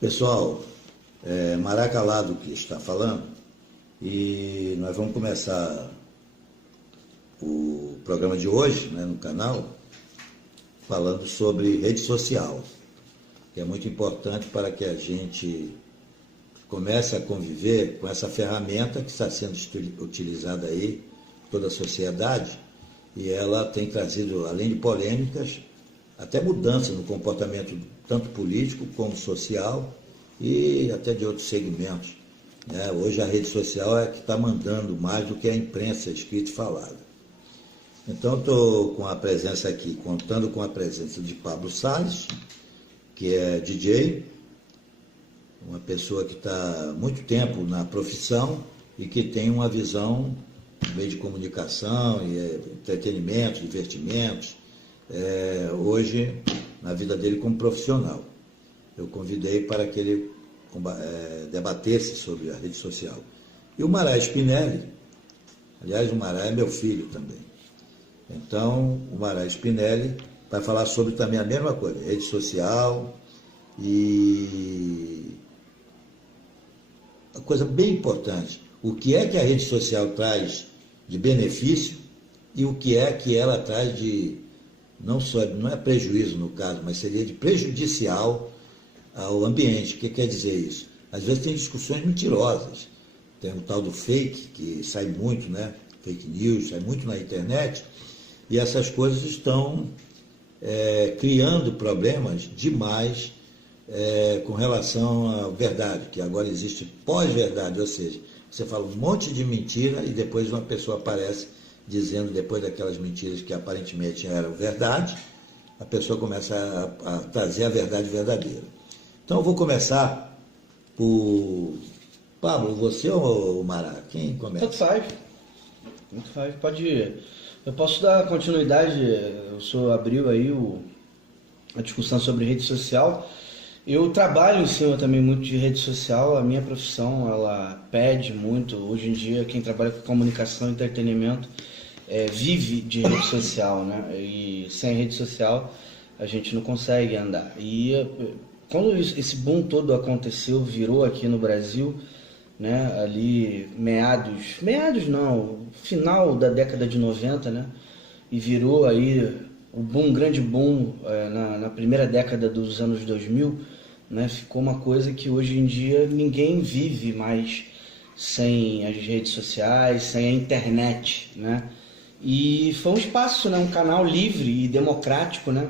Pessoal, Mará Calado que está falando, e nós vamos começar o programa de hoje, né, no canal, falando sobre rede social, que é muito importante para que a gente comece a conviver com essa ferramenta que está sendo utilizada aí por toda a sociedade, e ela tem trazido, além de polêmicas, até mudança no comportamento tanto político como social e até de outros segmentos, né? Hoje a rede social é que está mandando mais do que a imprensa escrita e falada. Então estou com a presença aqui, contando com a presença de Pablo Salles, que é DJ, uma pessoa que está há muito tempo na profissão e que tem uma visão no meio de comunicação e entretenimento, divertimentos, hoje na vida dele como profissional. Eu convidei para que ele debatesse sobre a rede social. E o Mará Spinelli, aliás, o Mará é meu filho também. Então, o Mará Spinelli vai falar sobre também a mesma coisa, rede social e uma coisa bem importante, o que é que a rede social traz de benefício e o que é que ela traz de, não é prejuízo no caso, mas seria de prejudicial ao ambiente. O que quer dizer isso? Às vezes tem discussões mentirosas, tem o tal do fake, que sai muito, né? Fake news, sai muito na internet, e essas coisas estão criando problemas demais com relação à verdade, que agora existe pós-verdade, ou seja, você fala um monte de mentira e depois uma pessoa aparece dizendo, depois daquelas mentiras que aparentemente eram verdade, a pessoa começa a trazer a verdade verdadeira. Então eu vou começar por Pablo, você ou o Mará? Quem começa? Tanto faz, pode ir. Eu posso dar continuidade, o senhor abriu aí a discussão sobre rede social. Eu trabalho em cima também muito de rede social, a minha profissão ela pede muito, hoje em dia quem trabalha com comunicação e entretenimento vive de rede social, né? E sem rede social a gente não consegue andar. E quando esse boom todo aconteceu, virou aqui no Brasil, né? Ali meados não, final da década de 90, né? E virou aí o boom, grande boom na primeira década dos anos 2000, né? Ficou uma coisa que hoje em dia ninguém vive mais sem as redes sociais, sem a internet, né? E foi um espaço, né? Um canal livre e democrático, né?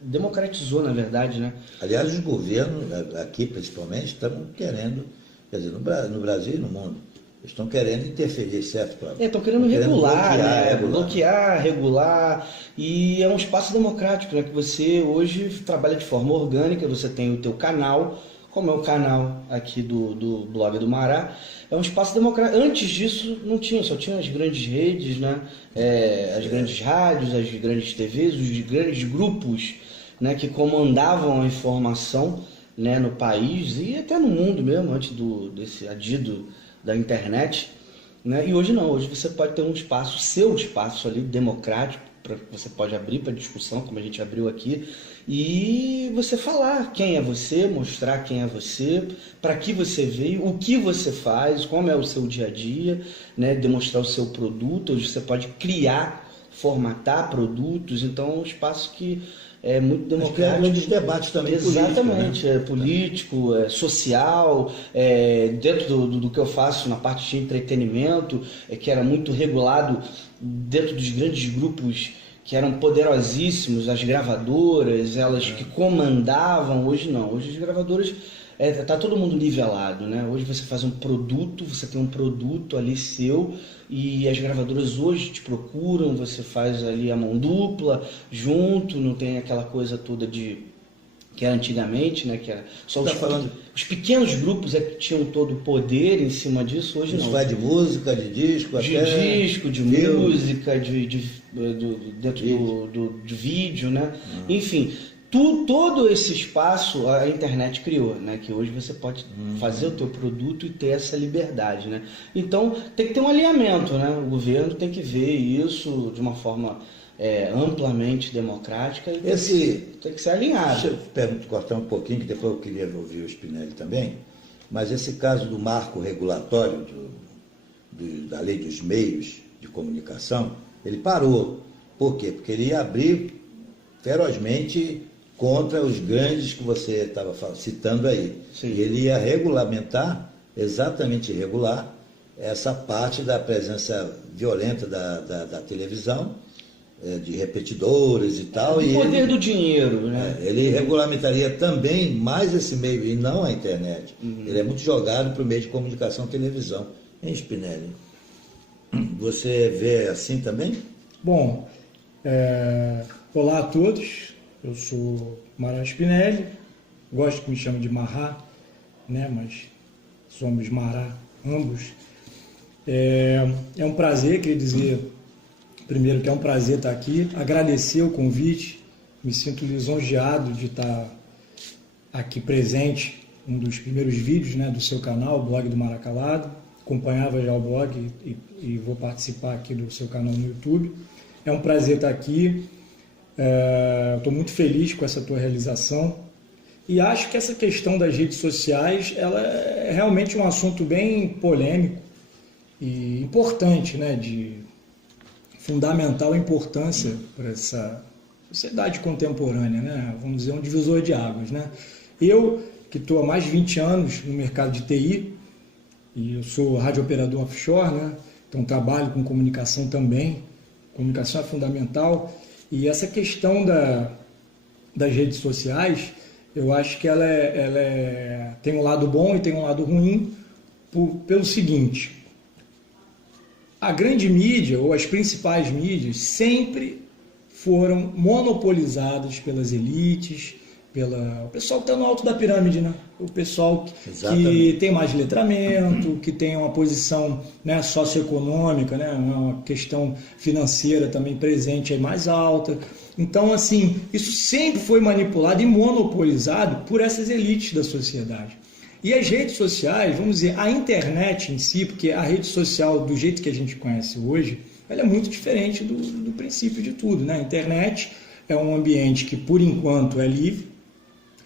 Democratizou, na verdade, né? Aliás, os governos, aqui principalmente, estão querendo, quer dizer, no Brasil e no mundo, estão querendo interferir, certo? Estão querendo regular, né? Bloquear, regular, e é um espaço democrático, né? Que você hoje trabalha de forma orgânica, você tem o teu canal, como é o canal aqui do blog do Mará, é um espaço democrático. Antes disso não tinha, só tinha as grandes redes, né? As grandes rádios, as grandes TVs, os grandes grupos, né? Que comandavam a informação, né? No país e até no mundo mesmo, antes desse adido da internet, né? E hoje não, hoje você pode ter um espaço, seu espaço ali democrático, você pode abrir para discussão, como a gente abriu aqui, e você falar quem é você, mostrar quem é você, para que você veio, o que você faz, como é o seu dia a dia, né? Demonstrar o seu produto. Hoje você pode criar, formatar produtos, então é um espaço que é muito democrático. Grandes debates também. Exatamente, político, né? Social, dentro do que eu faço na parte de entretenimento, que era muito regulado dentro dos grandes grupos que eram poderosíssimos, as gravadoras, elas que comandavam. Hoje não, hoje as gravadoras tá todo mundo nivelado, né? Hoje você faz um produto, você tem um produto ali seu e as gravadoras hoje te procuram, você faz ali a mão dupla junto, não tem aquela coisa toda que era antigamente, né? Que era só os pequenos grupos que tinham todo o poder em cima disso. Hoje não. Isso vai de música, de disco, de música, dentro do vídeo, né? Enfim. Todo esse espaço a internet criou, né? Que hoje você pode fazer o teu produto e ter essa liberdade, né? Então tem que ter um alinhamento, né? O governo tem que ver isso de uma forma amplamente democrática, tem que ser alinhada. Deixa eu cortar um pouquinho, que depois eu queria ouvir o Spinelli também, mas esse caso do marco regulatório da lei dos meios de comunicação, ele parou. Por quê? Porque ele ia abrir ferozmente contra os grandes que você estava citando aí. Sim. E ele ia regulamentar, exatamente regular, essa parte da presença violenta da televisão, de repetidores e tal. O poder do dinheiro, né? Ele regulamentaria também mais esse meio, e não a internet. Ele é muito jogado para o meio de comunicação, televisão. Hein, Spinelli? Você vê assim também? Bom, olá a todos. Eu sou Mará Spinelli. Gosto que me chamem de Mará, né? Mas somos Mará, ambos. É um prazer, queria dizer primeiro que é um prazer estar aqui, agradecer o convite, me sinto lisonjeado de estar aqui presente, um dos primeiros vídeos, né, do seu canal, o blog do Mará Calado. Acompanhava já o blog e vou participar aqui do seu canal no YouTube. É um prazer estar aqui, estou muito feliz com essa tua realização e acho que essa questão das redes sociais ela é realmente um assunto bem polêmico e importante, né, de fundamental importância para essa sociedade contemporânea, né? Vamos dizer, um divisor de águas, né? Eu, que estou há mais de 20 anos no mercado de TI, e eu sou radiooperador offshore, né? Então trabalho com comunicação também, comunicação é fundamental, e essa questão das redes sociais, eu acho que ela tem um lado bom e tem um lado ruim, pelo seguinte: a grande mídia, ou as principais mídias, sempre foram monopolizadas pelas elites, o pessoal que está no alto da pirâmide, né? O pessoal que tem mais letramento, que tem uma posição, né, socioeconômica, né, uma questão financeira também presente aí mais alta. Então, assim, isso sempre foi manipulado e monopolizado por essas elites da sociedade. E as redes sociais, vamos dizer, a internet em si, porque a rede social, do jeito que a gente conhece hoje, ela é muito diferente do princípio de tudo, né? A internet é um ambiente que, por enquanto, é livre,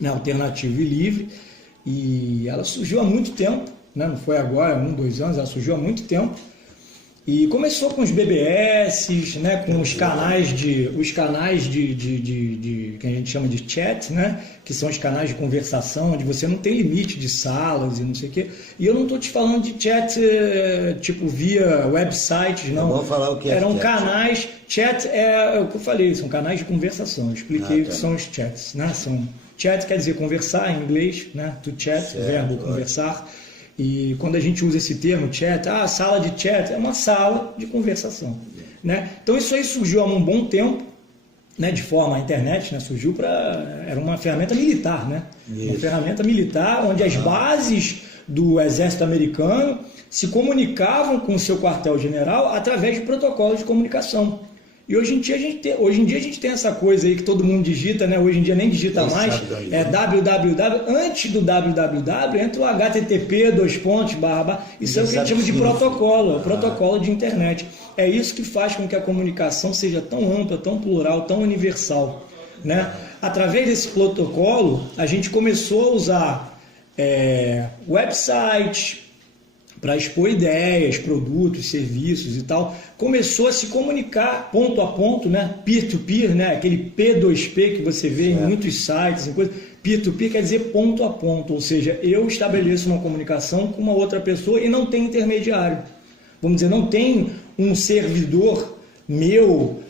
né? Alternativo e livre, e ela surgiu há muito tempo, né? Não foi agora, 1, 2 anos, ela surgiu há muito tempo. E começou com os BBS, né, com os canais que a gente chama de chat, né, que são os canais de conversação, onde você não tem limite de salas e não sei o quê. E eu não estou te falando de chat tipo via websites, não. Vamos falar o que é Eram chat. Canais. Chat é o que eu falei, são canais de conversação. Eu expliquei o que são os chats, né? Chat quer dizer conversar em inglês, né? To chat, certo, verbo conversar. E quando a gente usa esse termo chat, sala de chat, é uma sala de conversação, né? Então isso aí surgiu há um bom tempo, né? De forma, a internet, né? Surgiu era uma ferramenta militar, né? Isso. Uma ferramenta militar onde as bases do exército americano se comunicavam com o seu quartel-general através de protocolos de comunicação. E hoje em dia a gente tem essa coisa aí que todo mundo digita, né? Hoje em dia nem digita mais, é www, antes do www entra o http, isso é o que a gente chama de protocolo, protocolo de internet. É isso que faz com que a comunicação seja tão ampla, tão plural, tão universal, né? Através desse protocolo, a gente começou a usar websites para expor ideias, produtos, serviços e tal, começou a se comunicar ponto a ponto, né? Peer-to-peer, né? Aquele P2P que você vê em muitos sites, em coisas. Peer-to-peer quer dizer ponto a ponto, ou seja, eu estabeleço uma comunicação com uma outra pessoa e não tem intermediário. Vamos dizer, não tem um servidor meu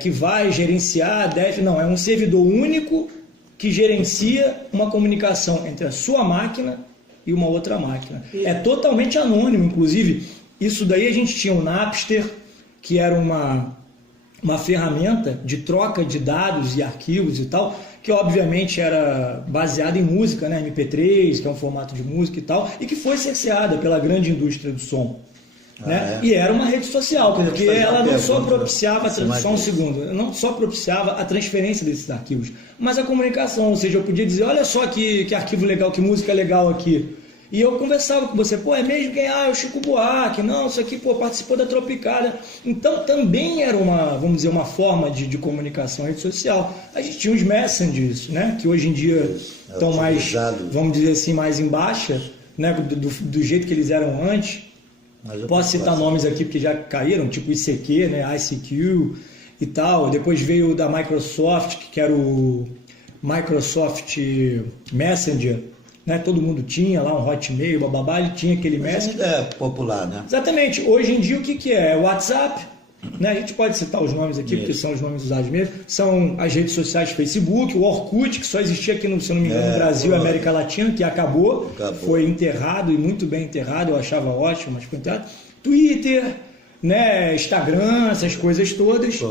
que vai gerenciar, não, é um servidor único que gerencia uma comunicação entre a sua máquina e uma outra máquina. É totalmente anônimo, inclusive. Isso daí a gente tinha o Napster, que era uma ferramenta de troca de dados e arquivos e tal, que obviamente era baseada em música, né? MP3, que é um formato de música e tal, e que foi cerceada pela grande indústria do som. Né? E era uma rede social, porque ela não só propiciava não só propiciava a transferência desses arquivos, mas a comunicação, ou seja, eu podia dizer, olha só que arquivo legal, que música legal aqui, E eu conversava com você, pô, é mesmo quem? Ah, é o Chico Buarque, não, isso aqui, pô, participou da Tropicália. Então também era uma, vamos dizer, uma forma de comunicação, rede social. A gente tinha os messengers, né, que hoje em dia estão mais, vamos dizer assim, mais em baixa, né, do jeito que eles eram antes. Posso citar nomes aqui porque já caíram, tipo ICQ, né, ICQ e tal. Depois veio o da Microsoft, que era o Microsoft Messenger, né? Todo mundo tinha lá um Hotmail, bababá, ele tinha aquele Messenger. É popular, né? Exatamente. Hoje em dia o que é? WhatsApp, né? A gente pode citar os nomes aqui, porque são os nomes usados mesmo. São as redes sociais Facebook, o Orkut, que só existia aqui, se eu não me engano, no Brasil e América Latina, que acabou, foi enterrado e muito bem enterrado, eu achava ótimo, mas foi enterrado. Twitter, né? Instagram, essas coisas todas.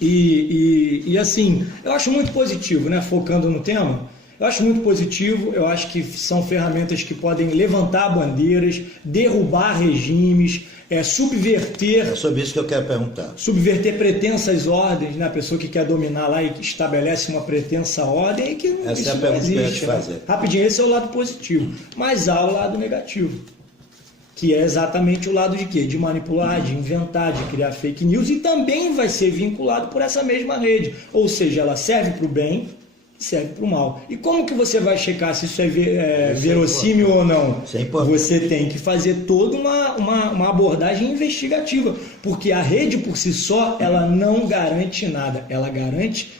E assim, eu acho muito positivo, né? Focando no tema, eu acho muito positivo, eu acho que são ferramentas que podem levantar bandeiras, derrubar regimes, subverter... É sobre isso que eu quero perguntar. Subverter pretensas ordens, né? A pessoa que quer dominar lá e que estabelece uma pretensa ordem e que não, essa isso é a não pergunta existe. que eu ia te fazer. Né? Rapidinho, esse é o lado positivo, mas há o lado negativo, que é exatamente o lado de quê? De manipular, de inventar, de criar fake news, e também vai ser vinculado por essa mesma rede. Ou seja, ela serve para o bem e serve para o mal. E como que você vai checar se isso é verossímil ou não? Você tem que fazer toda uma abordagem investigativa, porque a rede por si só, ela não garante nada. Ela garante,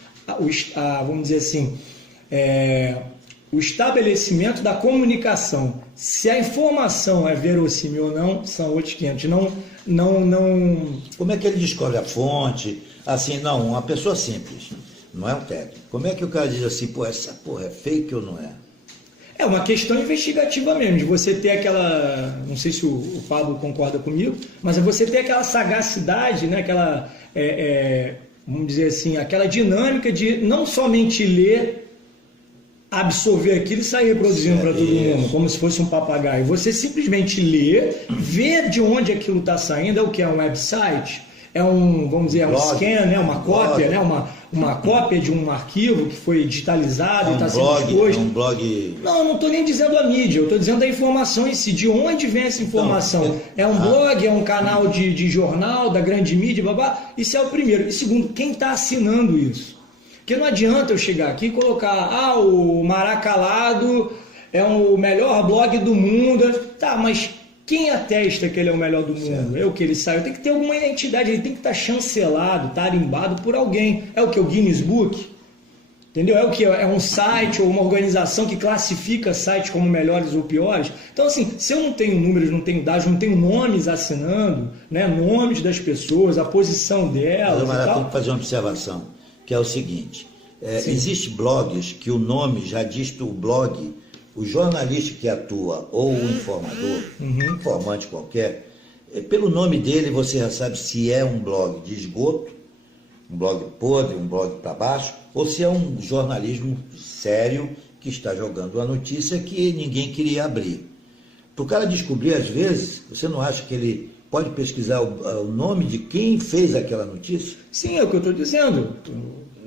vamos dizer assim, o estabelecimento da comunicação. Se a informação é verossímil ou não, são outros 500. Não... Como é que ele descobre a fonte? Assim, não, uma pessoa simples, não é um técnico. Como é que o cara diz assim, pô, essa porra é fake ou não é? É uma questão investigativa mesmo, de você ter aquela, não sei se o Pablo concorda comigo, mas é você ter aquela sagacidade, né? Aquela, vamos dizer assim, aquela dinâmica de não somente ler, absorver aquilo e sair reproduzindo para todo mundo, como se fosse um papagaio. Você simplesmente lê, ver de onde aquilo está saindo, é o que? É um website? É um, vamos dizer, um scan, né? Uma cópia, né? Uma cópia de um arquivo que foi digitalizado e está sendo exposto. É um blog... Não estou nem dizendo a mídia, eu estou dizendo a informação em si, de onde vem essa informação. Então, é um blog, é um canal de jornal, da grande mídia, babá. Isso é o primeiro. E segundo, quem está assinando isso? Porque não adianta eu chegar aqui e colocar, o Mará Calado é o melhor blog do mundo. Tá, mas quem atesta que ele é o melhor do mundo? É o que ele saiu. Tem que ter alguma entidade, ele tem que estar chancelado, tarimbado por alguém. É o que? O Guinness Book? Entendeu? É o que? É um site ou uma organização que classifica sites como melhores ou piores. Então, assim, se eu não tenho números, não tenho dados, não tenho nomes assinando, né, nomes das pessoas, a posição delas. Mas eu tenho que fazer uma observação, que é o seguinte: existe blogs que o nome já diz que o blog, o jornalista que atua ou o informador, informante qualquer, pelo nome dele você já sabe se é um blog de esgoto, um blog podre, um blog para baixo, ou se é um jornalismo sério que está jogando uma notícia que ninguém queria abrir. Para o cara descobrir, às vezes, você não acha que ele pode pesquisar o nome de quem fez aquela notícia? Sim, é o que eu estou dizendo.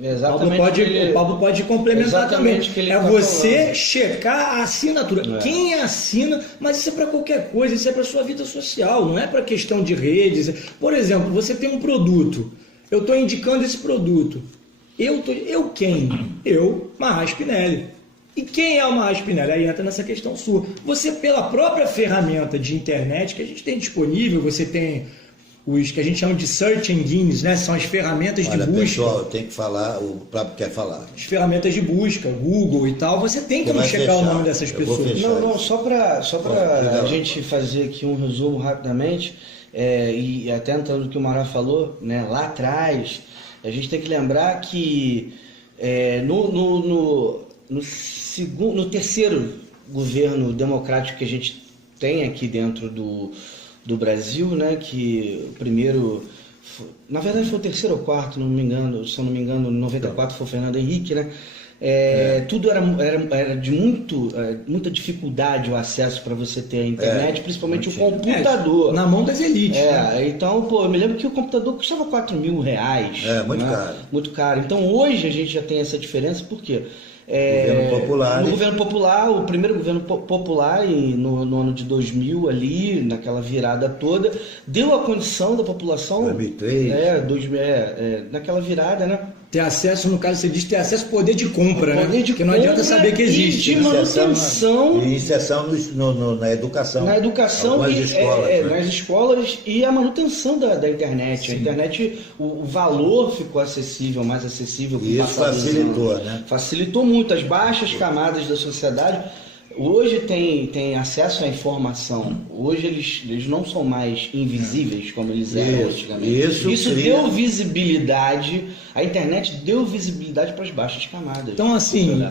Exatamente. O Pablo pode complementar também. É você falando. Checar a assinatura. Quem assina, mas isso é para qualquer coisa, isso é para sua vida social, não é para questão de redes. Por exemplo, você tem um produto, eu estou indicando esse produto. Eu quem? Eu, Marra Spinelli. E quem é o Marra Spinelli? Aí entra nessa questão sua. Você, pela própria ferramenta de internet que a gente tem disponível, você tem os que a gente chama de search engines, né? São as ferramentas de busca. Pessoal, tem que falar, o Pablo quer falar. As ferramentas de busca, Google e tal, você tem como checar o nome dessas pessoas. Não, só para a gente fazer aqui um resumo rapidamente, e até entrando no que o Mará falou, né? Lá atrás, a gente tem que lembrar que no terceiro governo democrático que a gente tem aqui dentro do Brasil, né, que o primeiro, na verdade foi o terceiro ou quarto, se eu não me engano, em 94 foi o Fernando Henrique, né? Tudo era de muita dificuldade o acesso para você ter a internet, principalmente o computador. Na mão das elites. Né? Então, eu me lembro que o computador custava R$4.000. Muito caro. Muito caro. Então, hoje a gente já tem essa diferença, por quê? Governo popular. No governo popular, o primeiro governo popular, no ano de 2000, ali, naquela virada toda, deu a condição da população... 2003. Naquela virada, né? Ter acesso, no caso, você diz ter acesso ao poder de compra, Poder né? de Porque não adianta compra saber que existe. e de manutenção. E inserção na educação. Na educação algumas escolas, né? nas escolas e a manutenção da internet. Sim. A internet, o valor ficou acessível, mais acessível. E isso facilitou, né? Facilitou muito. As baixas camadas da sociedade hoje tem acesso à informação. Hoje eles não são mais invisíveis como eles eram antigamente. Isso deu visibilidade. A internet deu visibilidade para as baixas camadas. Então, assim,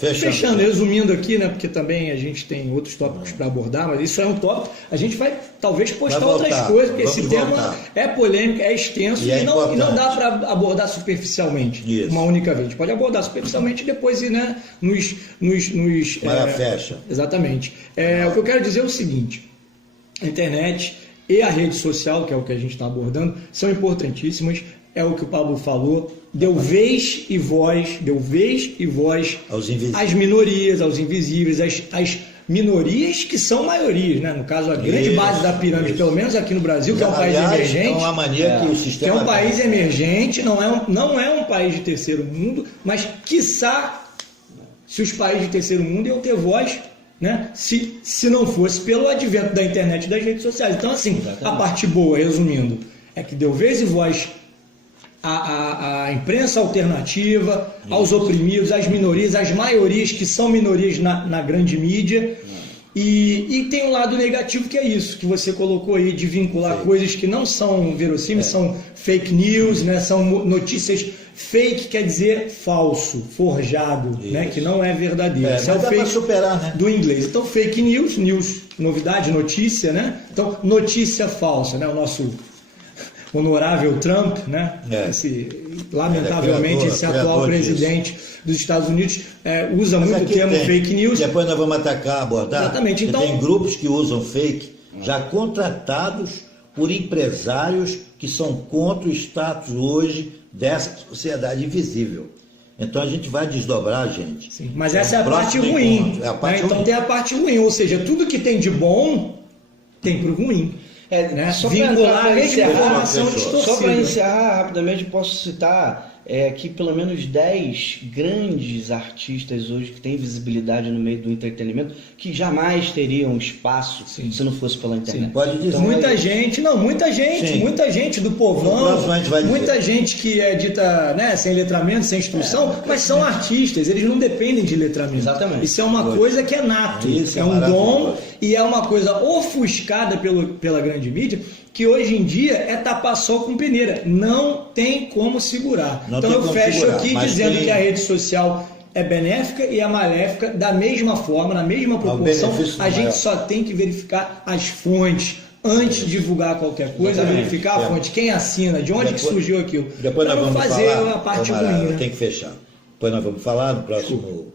fechando, né? resumindo aqui, né? Porque também a gente tem outros tópicos para abordar, mas isso é um tópico. A gente vai talvez postar outras coisas, porque esse tema é polêmico, é extenso e não dá para abordar superficialmente uma única vez. A gente pode abordar superficialmente e depois ir, né, fecha. Exatamente. O que eu quero dizer é o seguinte: a internet e a rede social, que é o que a gente está abordando, são importantíssimas. É o que o Pablo falou, deu vez e voz às minorias, aos invisíveis, às minorias que são maiorias, né? No caso, a grande base da pirâmide, pelo menos aqui no Brasil, que é um país emergente. É uma mania que o sistema... Que é um país emergente, não é um país de terceiro mundo, mas, quiçá, se os países de terceiro mundo iam ter voz, né? Se não fosse pelo advento da internet e das redes sociais. Então, assim, exatamente. A parte boa, resumindo, é que deu vez e voz à imprensa alternativa, aos oprimidos, às minorias, às maiorias que são minorias na grande mídia. E tem um lado negativo, que é isso que você colocou aí, de vincular coisas que não são verossímeis, são fake news, né? São notícias fake, quer dizer falso, forjado, né? Que não é verdadeiro. Isso é o fake superar, né? Do inglês. Então, fake news, novidade, notícia, né? Então, notícia falsa, né? O nosso honorável Trump, né? Lamentavelmente, esse atual presidente dos Estados Unidos usa muito o termo fake news. Depois nós vamos abordar. Exatamente. Então, tem grupos que usam fake, já contratados por empresários que são contra o status hoje dessa sociedade invisível. Então a gente vai desdobrar, gente. Sim, mas essa é a parte ruim. Então tem a parte ruim, ou seja, tudo que tem de bom tem pro ruim. Né? Só para encerrar rapidamente, posso citar que pelo menos 10 grandes artistas hoje que têm visibilidade no meio do entretenimento, que jamais teriam espaço se não fosse pela internet. Sim, pode dizer. Então, muita gente do povão, muita gente que é dita, né, sem letramento, sem instrução, mas são artistas, eles não dependem de letramento. Exatamente. Isso é uma coisa que é nato, é um dom e é uma coisa ofuscada pela grande mídia, que hoje em dia é tapar sol com peneira, não tem como segurar. Então eu fecho aqui dizendo que a rede social é benéfica e é maléfica da mesma forma, na mesma proporção. A gente só tem que verificar as fontes antes de divulgar qualquer coisa, verificar a fonte, quem assina, de onde que surgiu aquilo. Depois nós vamos fazer falar, a parte ruim, né? Tem que fechar. Depois nós vamos falar no próximo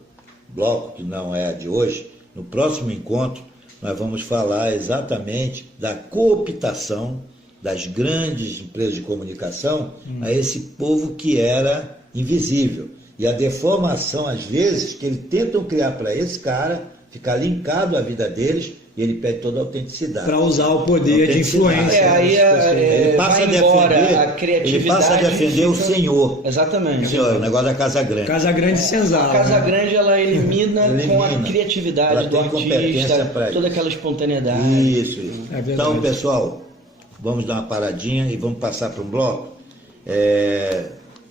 bloco, que não é de hoje, no próximo encontro, nós vamos falar exatamente da cooptação das grandes empresas de comunicação a esse povo que era invisível. E a deformação, às vezes, que eles tentam criar para esse cara, ficar linkado à vida deles, e ele perde toda a autenticidade. Para usar o poder de influência. Ele passa a defender o Senhor. Exatamente. O Senhor, o negócio da Casa Grande. Casa Grande senzala. A Casa Grande, ela elimina com a criatividade do artista, toda aquela espontaneidade. Isso. Então, pessoal, vamos dar uma paradinha e vamos passar para um bloco.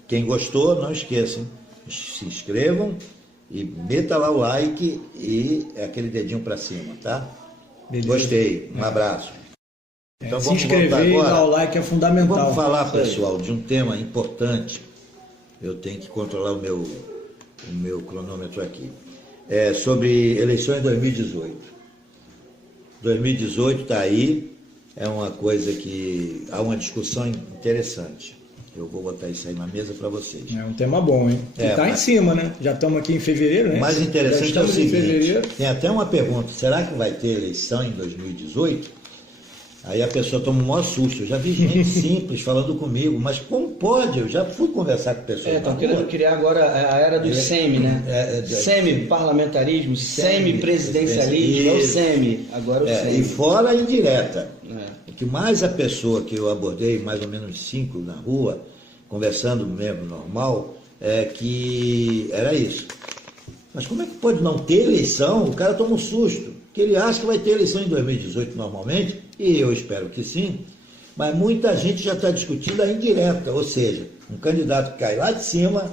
Quem gostou, não esqueçam, se inscrevam e meta lá o like e aquele dedinho para cima, tá? Beleza. Gostei, um abraço. Então vamos se inscrever e dar o like é fundamental. Vamos falar, pessoal, de um tema importante. Eu tenho que controlar o meu cronômetro aqui. Sobre eleições de 2018. 2018 está aí, é uma coisa que há uma discussão interessante. Eu vou botar isso aí na mesa para vocês. É um tema bom, hein? Está em cima, né? Já estamos aqui em fevereiro, né? O mais interessante é o seguinte, tem até uma pergunta, será que vai ter eleição em 2018? Aí a pessoa toma um maior susto. Eu já vi gente simples falando comigo, mas como pode? Eu já fui conversar com pessoas. Estão querendo criar agora a era do semi, né? Semi-parlamentarismo, semi-presidencialismo, é o semi. Agora o semi. E fora a indireta. O que mais a pessoa que eu abordei, mais ou menos 5 na rua, conversando mesmo normal, é que era isso. Mas como é que pode não ter eleição? O cara toma um susto. Que ele acha que vai ter eleição em 2018 normalmente, e eu espero que sim, mas muita gente já está discutindo a indireta, ou seja, um candidato que cai lá de cima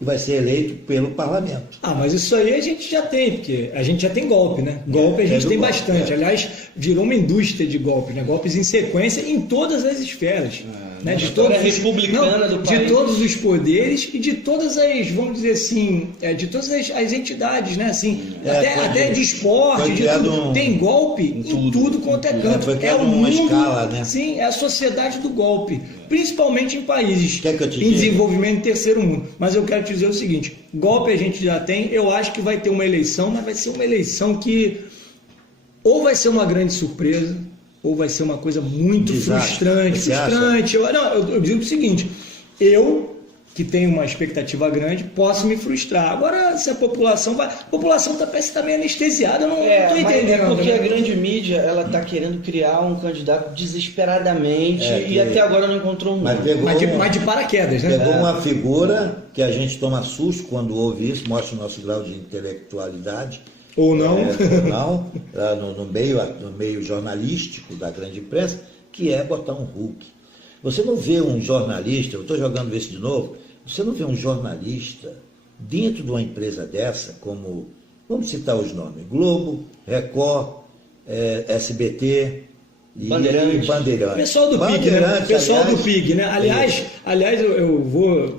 e vai ser eleito pelo parlamento. Mas isso aí a gente já tem, porque a gente já tem golpe, né? Golpe a gente tem bastante. Aliás, virou uma indústria de golpes, né? Golpes em sequência em todas as esferas. Né? De todos republicana do país. De todos os poderes e de todas as, vamos dizer assim, de todas as entidades, né? Assim, até de esporte, de tudo. Tem golpe em tudo quanto é canto. É o mundo, escala, né? Sim, é a sociedade do golpe, principalmente em países em desenvolvimento em terceiro mundo. Mas eu quero te dizer o seguinte, golpe a gente já tem, eu acho que vai ter uma eleição, mas vai ser uma eleição que ou vai ser uma grande surpresa, ou vai ser uma coisa muito frustrante. Eu digo o seguinte, eu, que tenho uma expectativa grande, posso me frustrar. Agora, se a população vai... A população parece que está meio anestesiada, eu não estou entendendo. Porque a grande mídia, ela está querendo criar um candidato desesperadamente e até agora não encontrou um. Mas de paraquedas, né? Pegou uma figura que a gente toma susto quando ouve isso, mostra o nosso grau de intelectualidade. Ou não. No meio jornalístico da grande imprensa, que é botar um Hulk. Você não vê um jornalista, eu estou jogando isso de novo, você não vê um jornalista dentro de uma empresa dessa, como, vamos citar os nomes, Globo, Record, SBT e Bandeirantes. Pessoal do PIG, né? Pessoal do PIG, né? Aliás, eu vou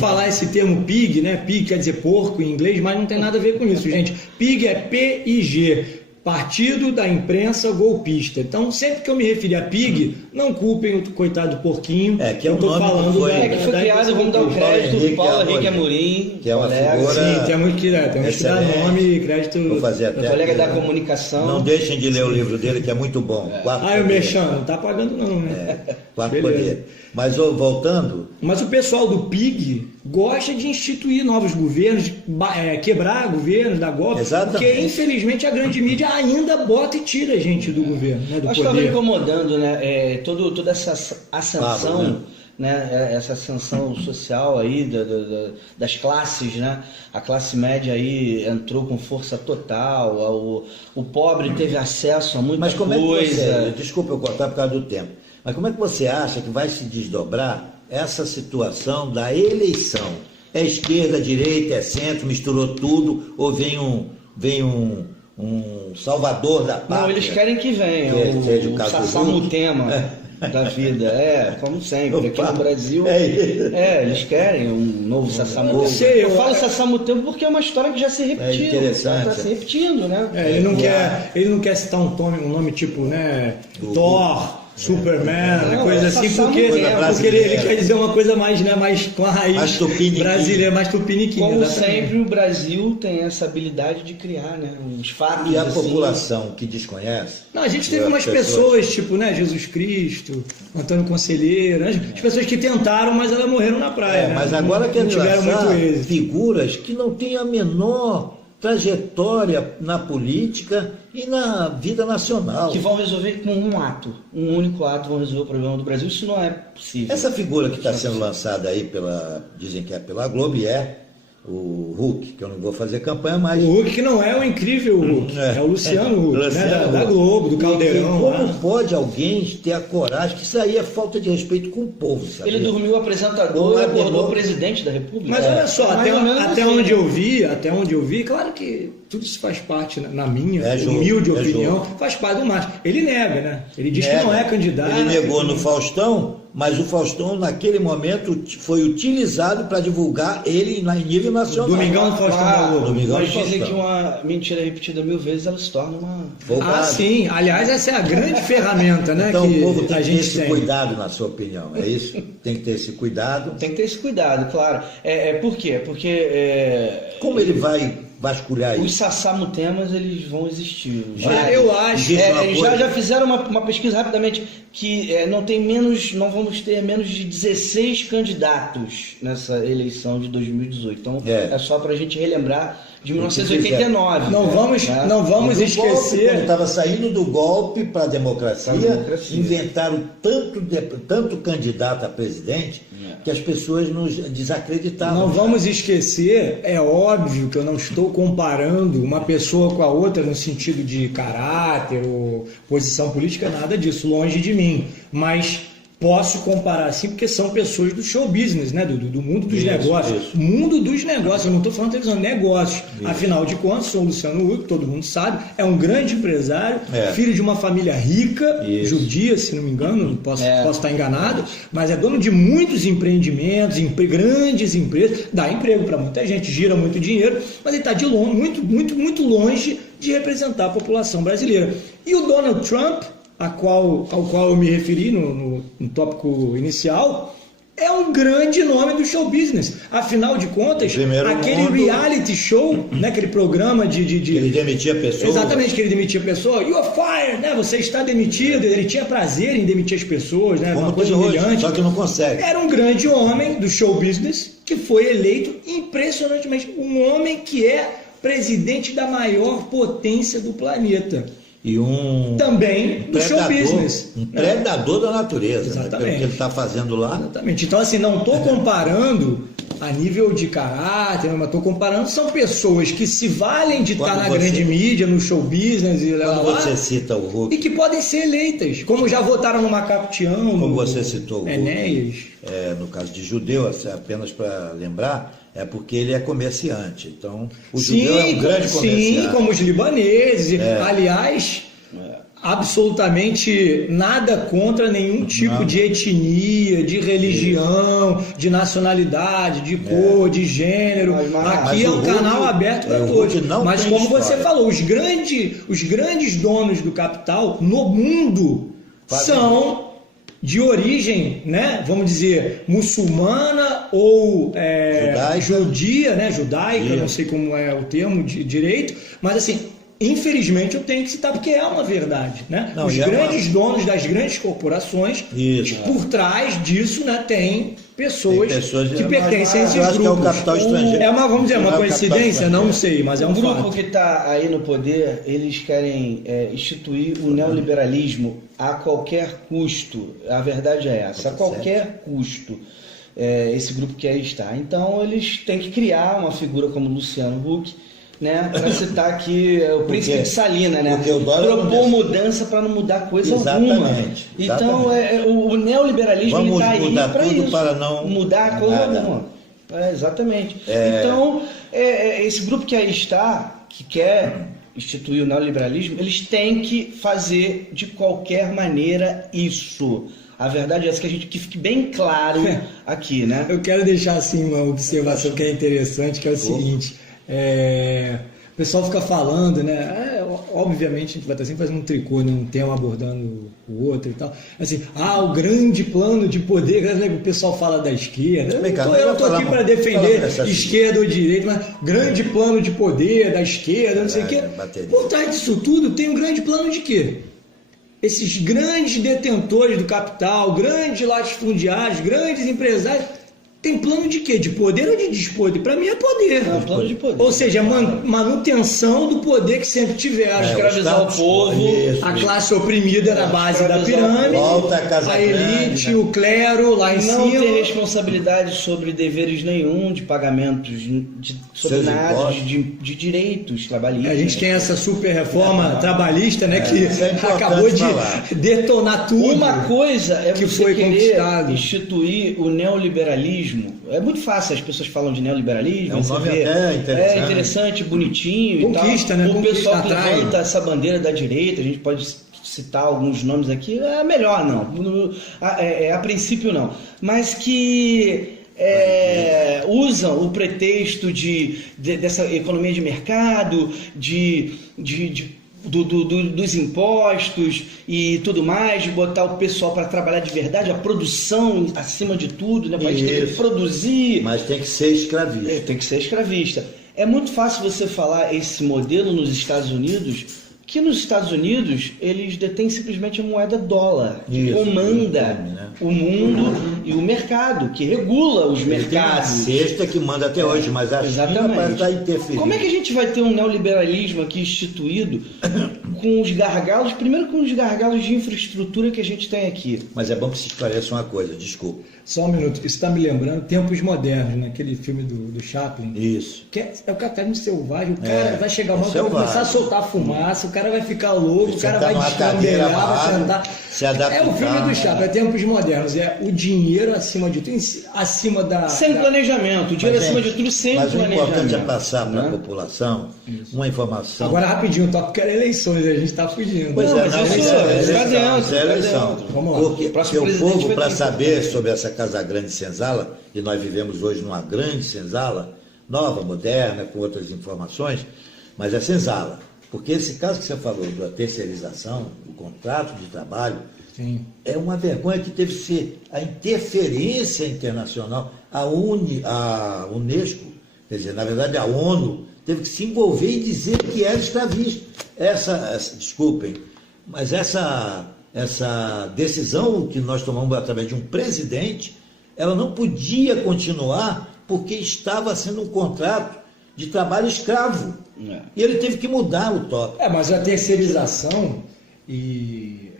falar esse termo PIG, né? PIG quer dizer porco em inglês, mas não tem nada a ver com isso, gente. PIG é PIG. Partido da Imprensa Golpista. Então, sempre que eu me referir a PIG, não culpem o coitado do porquinho. Que é um nome falando que foi criado, vamos dar o crédito do Paulo Henrique Amorim, que é uma figura. Sim, temos que dar nome e crédito. Vou fazer até colega da comunicação. Não deixem de ler o livro dele, que é muito bom. O Mexão, não está pagando não, né? Quarto Poder. Mas voltando... Mas o pessoal do PIG gosta de instituir novos governos, quebrar governos, dar golpe. Exatamente. Porque, infelizmente, a grande mídia ainda bota e tira a gente do governo, né, do Acho que poder. estava incomodando, né? Toda essa ascensão, né? Essa ascensão social aí das classes, né? A classe média aí entrou com força total, o pobre teve acesso a muita coisa. É que desculpa eu cortar por causa do tempo, mas como é que você acha que vai se desdobrar essa situação da eleição? É esquerda, direita, é centro, misturou tudo, ou vem um salvador da pátria? Não, eles querem que venha o Sassamutema da vida, como sempre, aqui no Brasil, eles querem um novo Sassamutema. Eu falo Sassamutema porque é uma história que já se repetiu, está se repetindo, né? Ele não quer citar um nome tipo, né, Thor, Superman, coisa assim, porque ele quer dizer uma coisa mais com a raiz brasileira, mais tupiniquim. Como sempre, o Brasil tem essa habilidade de criar, né, uns fatos. E a população que desconhece? Não, a gente teve umas pessoas tipo, né, Jesus Cristo, Antônio Conselheiro, as pessoas que tentaram, mas elas morreram na praia. Mas agora que tiveram muito êxito. Figuras que não têm a menor trajetória na política e na vida nacional. Que vão resolver com um único ato, vão resolver o problema do Brasil. Isso não é possível. Essa figura que está sendo lançada aí dizem que é pela Globo, e o Hulk, que eu não vou fazer campanha, mas... O Hulk que não é o incrível Hulk, é o Luciano Huck, né, da Globo, do Caldeirão. Como pode alguém ter a coragem, que isso aí é falta de respeito com o povo, sabe? Ele dormiu apresentador e acordou presidente da República. Mas olha só, até onde eu vi, claro que tudo isso faz parte, na minha humilde opinião, faz parte do marketing. Ele nega, né? Ele diz que não é candidato. Ele negou no Faustão, mas o Faustão, naquele momento, foi utilizado para divulgar ele em nível nacional. Domingão do Faustão. Mas dizem que uma mentira repetida 1000 vezes, ela se torna uma... sim. Aliás, essa é a grande ferramenta, né? Então, que o povo tem a que ter gente esse cuidado, na sua opinião, é isso? Tem que ter esse cuidado. Tem que ter esse cuidado, claro. Por quê? Porque... Como ele vai vasculhar Os isso. sassamutemas, eles vão existir. Eu acho. Eles já fizeram uma pesquisa rapidamente que não vamos ter menos de 16 candidatos nessa eleição de 2018. Então é só para a gente relembrar de 1989. Não vamos esquecer. Quando estava saindo do golpe para a democracia, inventaram tanto candidato a presidente que as pessoas nos desacreditavam. Não vamos esquecer, é óbvio que eu não estou comparando uma pessoa com a outra no sentido de caráter ou posição política, nada disso, longe de mim. Mas posso comparar assim porque são pessoas do show business, né? do mundo dos negócios. Isso. Mundo dos negócios, eu não estou falando de televisão, negócios. Isso. Afinal de contas, sou o Luciano Huck, todo mundo sabe, é um grande empresário, filho de uma família rica, judia, se não me engano, posso estar enganado, mas é dono de muitos empreendimentos, grandes empresas, dá emprego para muita gente, gira muito dinheiro, mas ele está de longe, muito longe de representar a população brasileira. E o Donald Trump, ao qual eu me referi no tópico inicial, é um grande nome do show business. Afinal de contas, aquele reality show, né, aquele programa de... Ele demitia a pessoa. Exatamente, que ele demitia a pessoa. You are fired, né? Você está demitido. Ele tinha prazer em demitir as pessoas, né? Como uma coisa hoje, brilhante. só que não consegue. Era um grande homem do show business que foi eleito impressionantemente. Um homem que é presidente da maior potência do planeta. E também do show business. Um predador da natureza. Exatamente. Né? Pelo que ele está fazendo lá. Exatamente. Então, assim, não estou comparando a nível de caráter, mas estou comparando, são pessoas que se valem de estar na grande mídia, no show business e quando você cita o Huck, e que podem ser eleitas, como já votaram no Macaco Tião, como você citou o Enéas. No caso de judeu, apenas para lembrar, é porque ele é comerciante. Então, o judeu é um grande comerciante. Sim, como os libaneses. Aliás, absolutamente nada contra nenhum tipo de etnia, de religião, de nacionalidade, de cor, de gênero. Aqui é um canal aberto para todos. Mas como você falou, os grandes donos do capital no mundo são de origem, né, vamos dizer, muçulmana ou judia, né, judaica, não sei como é o termo direito, mas assim, infelizmente eu tenho que citar porque é uma verdade, né? Os grandes donos das grandes corporações, por trás disso, né, tem pessoas que pertencem a esses grupos. Que é o capital estrangeiro. Vamos dizer, uma coincidência? Não sei, mas é um fato. O grupo que está aí no poder, eles querem instituir o neoliberalismo a qualquer custo. A verdade é essa, a qualquer custo. Esse grupo que aí está. Então eles têm que criar uma figura como Luciano Huck, né, para citar aqui o príncipe de Salina, né? Propor mudança para não mudar coisa alguma. Então o neoliberalismo está aí para isso. Para não mudar coisa alguma. Exatamente. Então esse grupo que aí está, que quer instituir o neoliberalismo, eles têm que fazer de qualquer maneira isso. A verdade é essa, que fique bem claro aqui, né? Eu quero deixar assim uma observação que é interessante, que é o seguinte. O pessoal fica falando, né? Obviamente a gente vai estar sempre fazendo um tricô, né? Um tema abordando o outro e tal. Assim, o grande plano de poder. O pessoal fala da esquerda. Eu não estou aqui para defender esquerda ou direita, mas grande plano de poder da esquerda, não sei o quê. Por trás disso tudo tem um grande plano de quê? Esses grandes detentores do capital, grandes latifundiários, grandes empresários. Tem plano de quê? De poder ou de despoder? Para mim é poder. É um plano de poder. Ou seja, manutenção do poder que sempre tiveram. Escravizar o povo. A classe oprimida na base da pirâmide. A elite, né? O clero lá em cima. Não tem responsabilidade sobre deveres nenhum de pagamentos, sobre nada, de direitos trabalhistas. A gente tem essa super reforma trabalhista, né? Que acabou de detonar tudo. Uma coisa é que você foi querer conquistado. Instituir o neoliberalismo. É muito fácil, as pessoas falam de neoliberalismo. É um nome até interessante. É interessante, bonitinho Conquista, e tal. Né? O pessoal que levanta essa bandeira da direita, a gente pode citar alguns nomes aqui, é melhor não. A princípio não. Mas que usam o pretexto dessa economia de mercado, dos impostos e tudo mais, de botar o pessoal para trabalhar de verdade, a produção acima de tudo, né? Para ter que produzir. Mas tem que ser escravista. Tem que ser escravista. É muito fácil você falar esse modelo nos Estados Unidos, que nos Estados Unidos eles detêm simplesmente a moeda dólar, que comanda o mundo e o mercado, que regula os mercados. A sexta que manda até hoje, mas a China parece estar interferindo. Como é que a gente vai ter um neoliberalismo aqui instituído com os gargalos, primeiro com os gargalos de infraestrutura que a gente tem aqui? Mas é bom que se esclareça uma coisa, desculpa. Só um minuto, isso está me lembrando Tempos Modernos, naquele filme do Chaplin. Isso. Que é o capitalismo selvagem, o cara vai chegar mal, vai começar a soltar fumaça, o cara vai ficar louco, o cara vai descambelar, vai sentar. Se adaptar. É o filme do Chaplin, é Tempos Modernos, é o dinheiro acima de tudo, acima da... Sem planejamento, o dinheiro acima de tudo sem planejamento. Mas o importante é passar para a população uma informação. Agora rapidinho, o tópico era eleições, a gente está fugindo. Pois mas é eleição. Vamos lá. Porque o povo, para saber sobre essa Casa Grande Senzala, e nós vivemos hoje numa grande senzala, nova, moderna, com outras informações, mas é senzala. Porque esse caso que você falou da terceirização, do contrato de trabalho, sim, é uma vergonha que teve que ser a interferência internacional, a Unesco, quer dizer, na verdade a ONU, teve que se envolver e dizer que era escravista. Desculpem, mas essa decisão que nós tomamos através de um presidente, ela não podia continuar porque estava sendo um contrato de trabalho escravo. E ele teve que mudar o tópico. Mas a terceirização e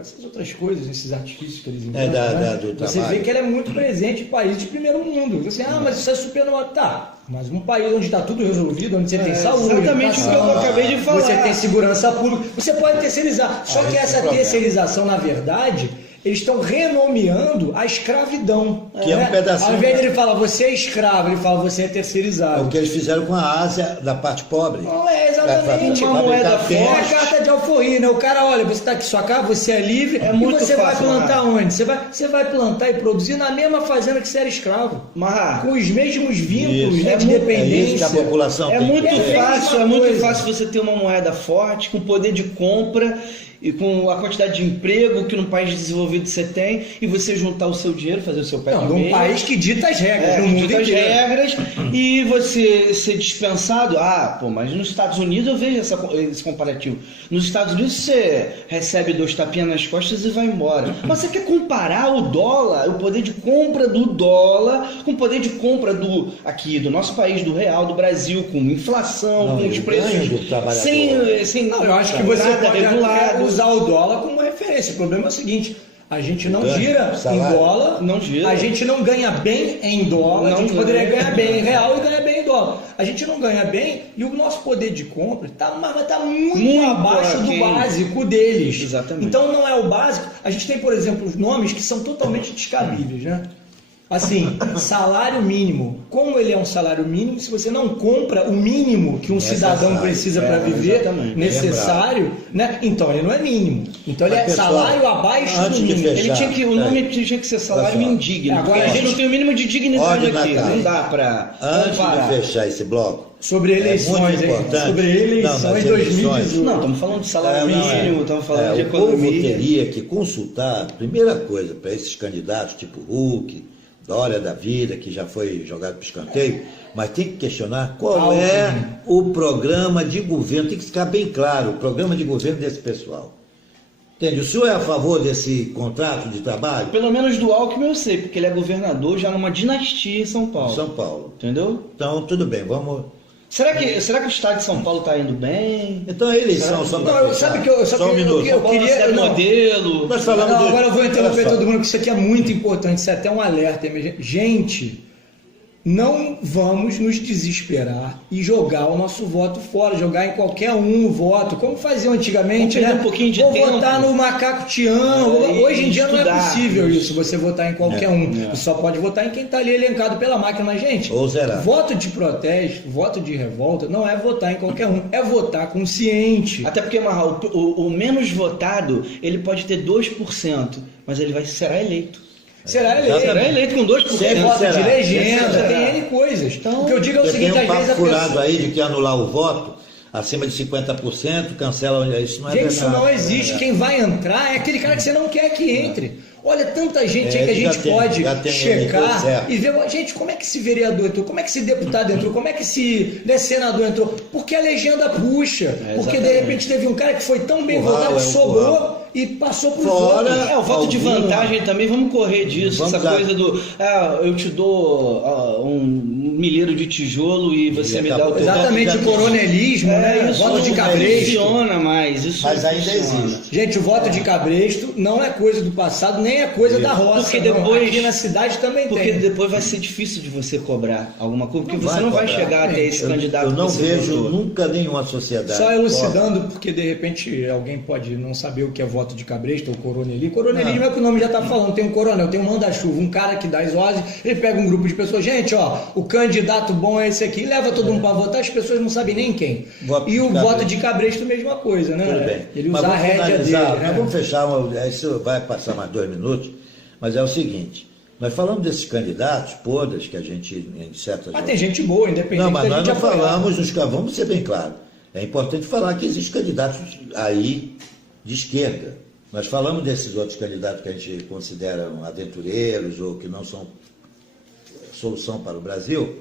essas outras coisas, esses artifícios que eles inventam, você vê que ela é muito presente em países de primeiro mundo. Você, mas isso é supernormal. Tá, mas um país onde está tudo resolvido, onde você tem saúde, exatamente o que eu acabei de falar. Você tem segurança pública, você pode terceirizar. Só que essa terceirização, na verdade, eles estão renomeando a escravidão. Que é um pedacinho. Ao invés de ele falar, você é escravo, ele fala, você é terceirizado. É o que eles fizeram com a Ásia, da parte pobre. Não é exatamente uma moeda forte. É a carta de alforria, né? O cara, olha, você está aqui sua casa, você é livre, e você vai plantar onde? Você vai plantar e produzir na mesma fazenda que você era escravo. Com os mesmos vínculos de dependência. É isso que a população tem. Muito fácil você ter uma moeda forte, com poder de compra, e com a quantidade de emprego que num país desenvolvido você tem, e você juntar o seu dinheiro, fazer o seu pé no meio. Um país que dita as regras, no mundo inteiro. Regras, e você ser dispensado. Mas nos Estados Unidos eu vejo esse comparativo. Nos Estados Unidos você recebe 2 tapinhas nas costas e vai embora. Mas você quer comparar o dólar, o poder de compra do dólar, com o poder de compra do nosso país, do real, do Brasil, com inflação, com os preços sem eu acho que você pode regulado, usar o dólar como referência. O problema é o seguinte: a gente não gira em dólar, a gente não ganha bem em dólar, a gente poderia ganhar bem em real e ganhar bem em dólar. A gente não ganha bem e o nosso poder de compra está muito abaixo do básico deles. Exatamente. Então não é o básico. A gente tem, por exemplo, os nomes que são totalmente descabíveis, né? Assim, salário mínimo. Como ele é um salário mínimo, se você não compra o mínimo que um cidadão precisa para viver, necessário, né? Então ele não é mínimo. Então ele é salário abaixo do mínimo. O nome tinha que ser salário indigno. Agora a gente não tem o mínimo de dignidade aqui. Não dá para comparar. Antes de fechar esse bloco, sobre eleições, sobre eleições 2018. Não, estamos falando de salário mínimo, estamos falando de economia. O povo teria que consultar, primeira coisa, para esses candidatos tipo Huck, Dória da vida, que já foi jogado para o escanteio, mas tem que questionar qual é o programa de governo, tem que ficar bem claro o programa de governo desse pessoal. Entende? O senhor é a favor desse contrato de trabalho? Pelo menos do Alckmin eu sei, porque ele é governador já numa dinastia em São Paulo. São Paulo. Entendeu? Então, tudo bem, vamos... Será que o estado de São Paulo está indo bem? Então a eleição, só um minuto. Eu queria modelo. Nós falamos agora eu vou interromper todo mundo, porque isso aqui é muito importante, isso é até um alerta. Gente, não vamos nos desesperar e jogar o nosso voto fora, jogar em qualquer um o voto, como faziam antigamente, né? Um pouquinho de Vou tempo. votar no macaco Tião. Hoje em dia não é possível isso, você votar em qualquer um. Você só pode votar em quem está ali elencado pela máquina. Mas, gente, ou zerar. Voto de protesto, voto de revolta, não é votar em qualquer um, é votar consciente. Até porque, Marral, o menos votado, ele pode ter 2%, mas ele será eleito. Será eleito com 2%. Voto de legenda, tem N coisas. Então, o que eu digo é o seguinte, tem um às vezes papo furado aí de que anular o voto. acima de 50%, cancela, isso não é Gente, verdade. isso não existe. Quem vai entrar é aquele cara que você não quer que entre. Olha, tanta gente aí que a já gente tem- pode já tem checar certo. e ver, gente, como é que esse vereador entrou, como é que esse deputado entrou, como é que esse senador entrou, porque a legenda puxa, porque de repente teve um cara que foi tão bem Curral, votado, é um sobrou curral. e passou por Fora- outros. O voto de Alguma- vantagem também, vamos correr disso. Vamos essa dar. coisa do, eu te dou um milheiro de tijolo e você me dá o teu Exatamente, o coronelismo, né? Isso Voto de não cabresto. funciona mais. Isso Mas não ainda funciona. existe. Gente, o voto de cabresto não é coisa do passado, nem é coisa da roça. Porque não. depois- Aqui na cidade também Porque tem. depois vai ser difícil de você cobrar alguma coisa, porque Não você não vai cobrar. chegar até esse candidato. Eu não que você vejo votou. nunca nenhuma sociedade. Só elucidando, porque de repente alguém pode não saber o que é voto de cabresto ou coronelismo. Coronelismo é o que o nome já está falando. Tem um coronel, tem um manda-chuva, um cara que dá as ordens, ele pega um grupo de pessoas, gente, ó, o candidato bom é esse aqui, leva todo mundo para votar, as pessoas não sabem nem quem. Voto E de o cabresto. voto de cabresto, mesma coisa, né? Tudo bem. Ele Mas usar a vamos rédea dele. finalizar, Né? Vamos fechar, isso vai passar mais 2 minutos, mas é o seguinte, nós falamos desses candidatos podres que a gente, em certas... Mas tem gente boa, independente Não, mas da nós gente não apoiar. falamos dos... Vamos ser bem claros. É importante falar que existem candidatos aí de esquerda. Nós falamos desses outros candidatos que a gente considera aventureiros ou que não são solução para o Brasil,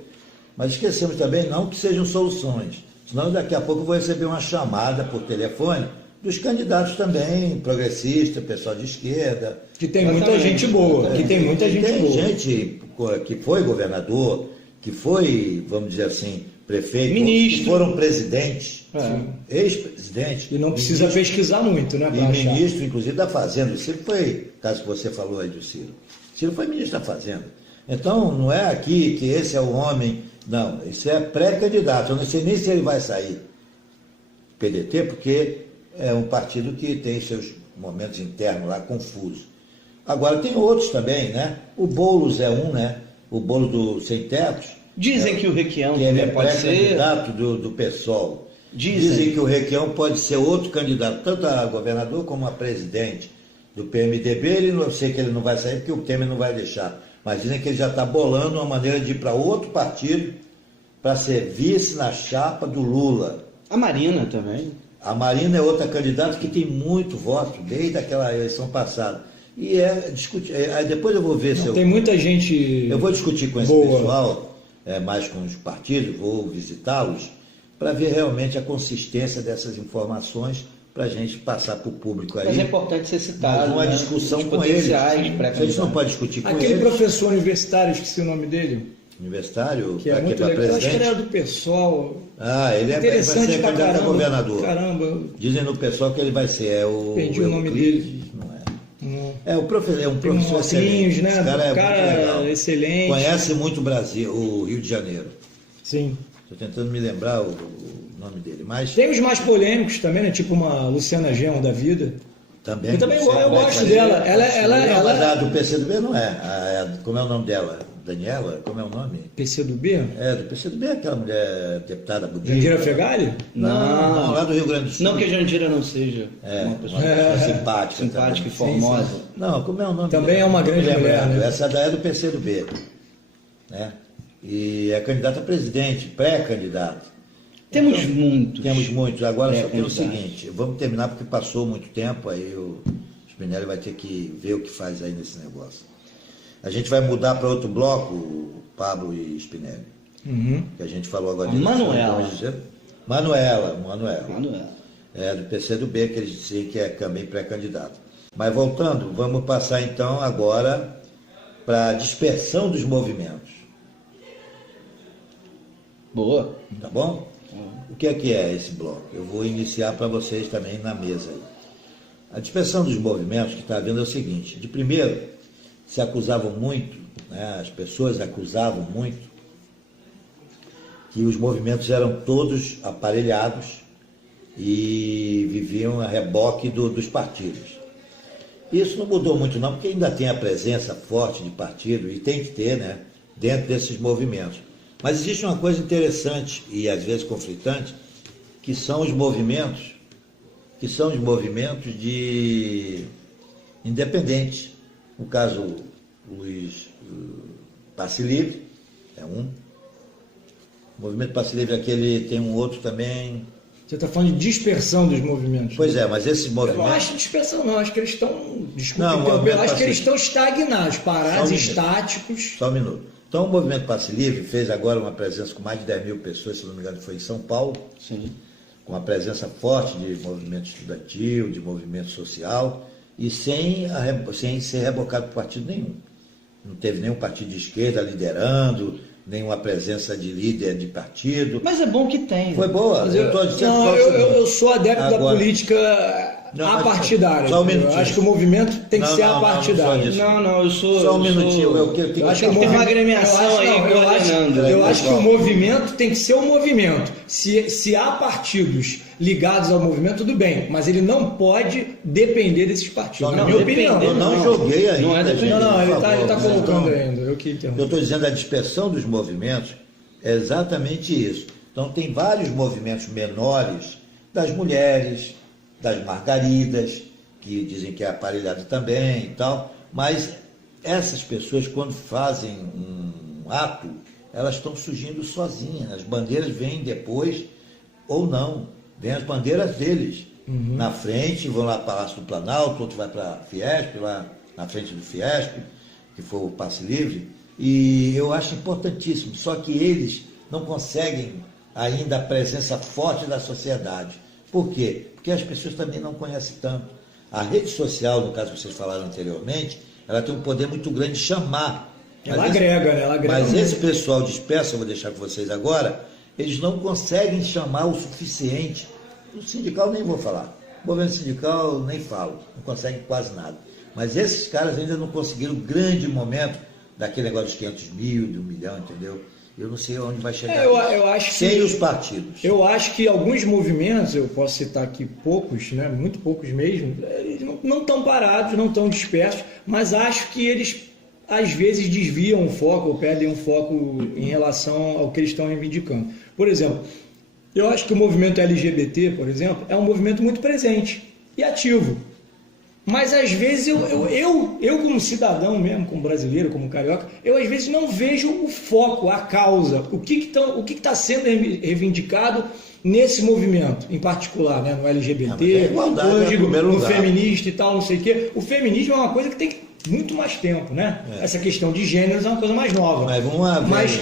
mas esquecemos também não que sejam soluções. Senão daqui a pouco eu vou receber uma chamada por telefone dos candidatos também, progressistas, pessoal de esquerda. Que tem muita gente boa. Que tem muita gente Tem boa. gente que foi governador, que foi, vamos dizer assim, prefeito, Ministro. que foram presidentes, É. ex-presidentes. E não precisa pesquisar muito, né? E Pra achar. ministro, inclusive, da Fazenda. O Ciro foi, caso que você falou aí do Ciro. Ciro foi ministro da Fazenda. Então, não é aqui que esse é o homem. Não, isso é pré-candidato. Eu não sei nem se ele vai sair PDT, porque é um partido que tem seus momentos internos lá confusos. Agora, tem outros também, né? O Boulos é um, né? O Boulos do Sem Tetos. Dizem que o Requião Que ele é também pode ser. pré-candidato do PSOL. Dizem. Que o Requião pode ser outro candidato, tanto a governador como a presidente do PMDB. Eu sei que ele não vai sair porque o Temer não vai deixar. Mas dizem que ele já está bolando uma maneira de ir para outro partido para ser vice na chapa do Lula. A Marina também. A Marina é outra candidata que tem muito voto, desde aquela eleição passada. E aí depois eu vou ver se eu... Tem muita gente. Eu vou discutir com esse boa. pessoal, mais com os partidos, vou visitá-los, para ver realmente a consistência dessas informações, para a gente passar para o público aí. Mas é importante ser citado. uma né? discussão Os com eles. potenciais A gente pré-candidatos. não pode discutir com Aquele eles. professor universitário, esqueci o nome dele, Universitário, que é para muito legal. Eu acho que ele presidente. era do PSOL. Ele vai Interessante ser pra candidato a caramba. governador. Caramba, Dizem no pessoal que ele vai ser. Perdi o nome Euclides, dele. Não é. não. É um professor Tem um excelente. óculos, né? Esse cara é Cara muito legal. excelente. Conhece muito o Brasil, o Rio de Janeiro. Sim. Estou tentando me lembrar o nome dele, mas Tem os mais polêmicos também, né? Tipo uma Luciana Genro da vida. também. Eu também não sei eu como é que gosto vai dela. ser. Não, mas Ela a do PCdoB não é. Como é o nome dela? Daniela? Como é o nome? PCdoB? Do PCdoB é aquela mulher deputada bonita. Jandira Fegali? Não, lá do Rio Grande do Sul. Não que a Jandira não seja uma pessoa simpática. simpática e também. formosa. Não, como é o nome Também dela? é uma Não grande lembro, mulher, né? Essa daí é do PCdoB. Né? E é candidata a presidente, pré-candidata. Temos muitos. Temos muitos. Agora só tem o pré-candidatos. seguinte, vamos terminar porque passou muito tempo, aí o Spinelli vai ter que ver o que faz aí nesse negócio. A gente vai mudar para outro bloco, o Pablo e Spinelli. Uhum. Que a gente falou agora A Manuela. Manuela. É do PCdoB, que eles dizem que é também pré-candidato. Mas voltando, vamos passar então agora para a dispersão dos movimentos. Boa. Tá bom? O que é esse bloco? Eu vou iniciar para vocês também na mesa aí. A dispersão dos movimentos que está havendo é o seguinte: de primeiro, se acusavam muito, né, as pessoas acusavam muito que os movimentos eram todos aparelhados e viviam a reboque dos partidos. Isso não mudou muito não, porque ainda tem a presença forte de partido, e tem que ter, né, dentro desses movimentos. Mas existe uma coisa interessante e às vezes conflitante, que são os movimentos de independentes. No caso, os Passe Livre é um. O movimento Passe Livre é aquele, tem um outro também, Você está falando de dispersão dos movimentos. Pois é, mas esses movimentos... Eu não acho dispersão, não. Acho que eles estão... Desculpa, não, eu acho que eles estão estagnados, parados, estáticos. Só um minuto. Então, o Movimento Passe Livre fez agora uma presença com mais de 10 mil pessoas, se não me engano, foi em São Paulo. Sim. Com uma presença forte de movimento estudantil, de movimento social, e sem ser rebocado por partido nenhum. Não teve nenhum partido de esquerda liderando, nenhuma presença de líder de partido. Mas é bom que tenha. Foi boa. Eu sou adepto da política apartidária. Só um minutinho. Eu acho que o movimento tem que ser apartidário. Não, eu sou... Só um minutinho. Eu acho que tem uma agremiação aí. Eu acho que o movimento tem que ser o movimento. Se há partidos ligados ao movimento, tudo bem. Mas ele não pode depender desses partidos. Na minha opinião. Eu não joguei ainda. Não é depender. Não, ele está colocando ainda. Eu estou dizendo a dispersão dos movimentos é exatamente isso. Então tem vários movimentos menores das mulheres, das margaridas, que dizem que é aparelhado também e tal, mas essas pessoas, quando fazem um ato, elas estão surgindo sozinhas, as bandeiras vêm depois ou não, vêm as bandeiras deles na frente, vão lá para o Palácio do Planalto, outro vai para a Fiesp, lá na frente do Fiesp, que foi o Passe Livre, e eu acho importantíssimo, só que eles não conseguem ainda a presença forte da sociedade. Por quê? Porque as pessoas também não conhecem tanto. A rede social, no caso que vocês falaram anteriormente, ela tem um poder muito grande de chamar. Ela agrega, né? Ela agrega. Mas esse pessoal disperso, eu vou deixar com vocês agora, eles não conseguem chamar o suficiente. O sindical nem vou falar. O movimento sindical nem falo. Não conseguem quase nada. Mas esses caras ainda não conseguiram o grande momento daquele negócio dos 500 mil, de 1 milhão, entendeu? Eu não sei onde vai chegar. Eu acho sem os partidos. Eu acho que alguns movimentos, eu posso citar aqui poucos, né, muito poucos mesmo, eles não estão parados, não estão dispersos, mas acho que eles às vezes desviam o foco ou perdem o foco em relação ao que eles estão reivindicando. Por exemplo, eu acho que o movimento LGBT, por exemplo, é um movimento muito presente e ativo. Mas às vezes eu como cidadão mesmo, como brasileiro, como carioca, eu às vezes não vejo o foco, a causa, o que está sendo reivindicado nesse movimento, em particular, né, no LGBT, no feminista e tal, não sei o quê. O feminismo é uma coisa que tem muito mais tempo, né? Essa questão de gêneros é uma coisa mais nova. Mas vamos lá, mas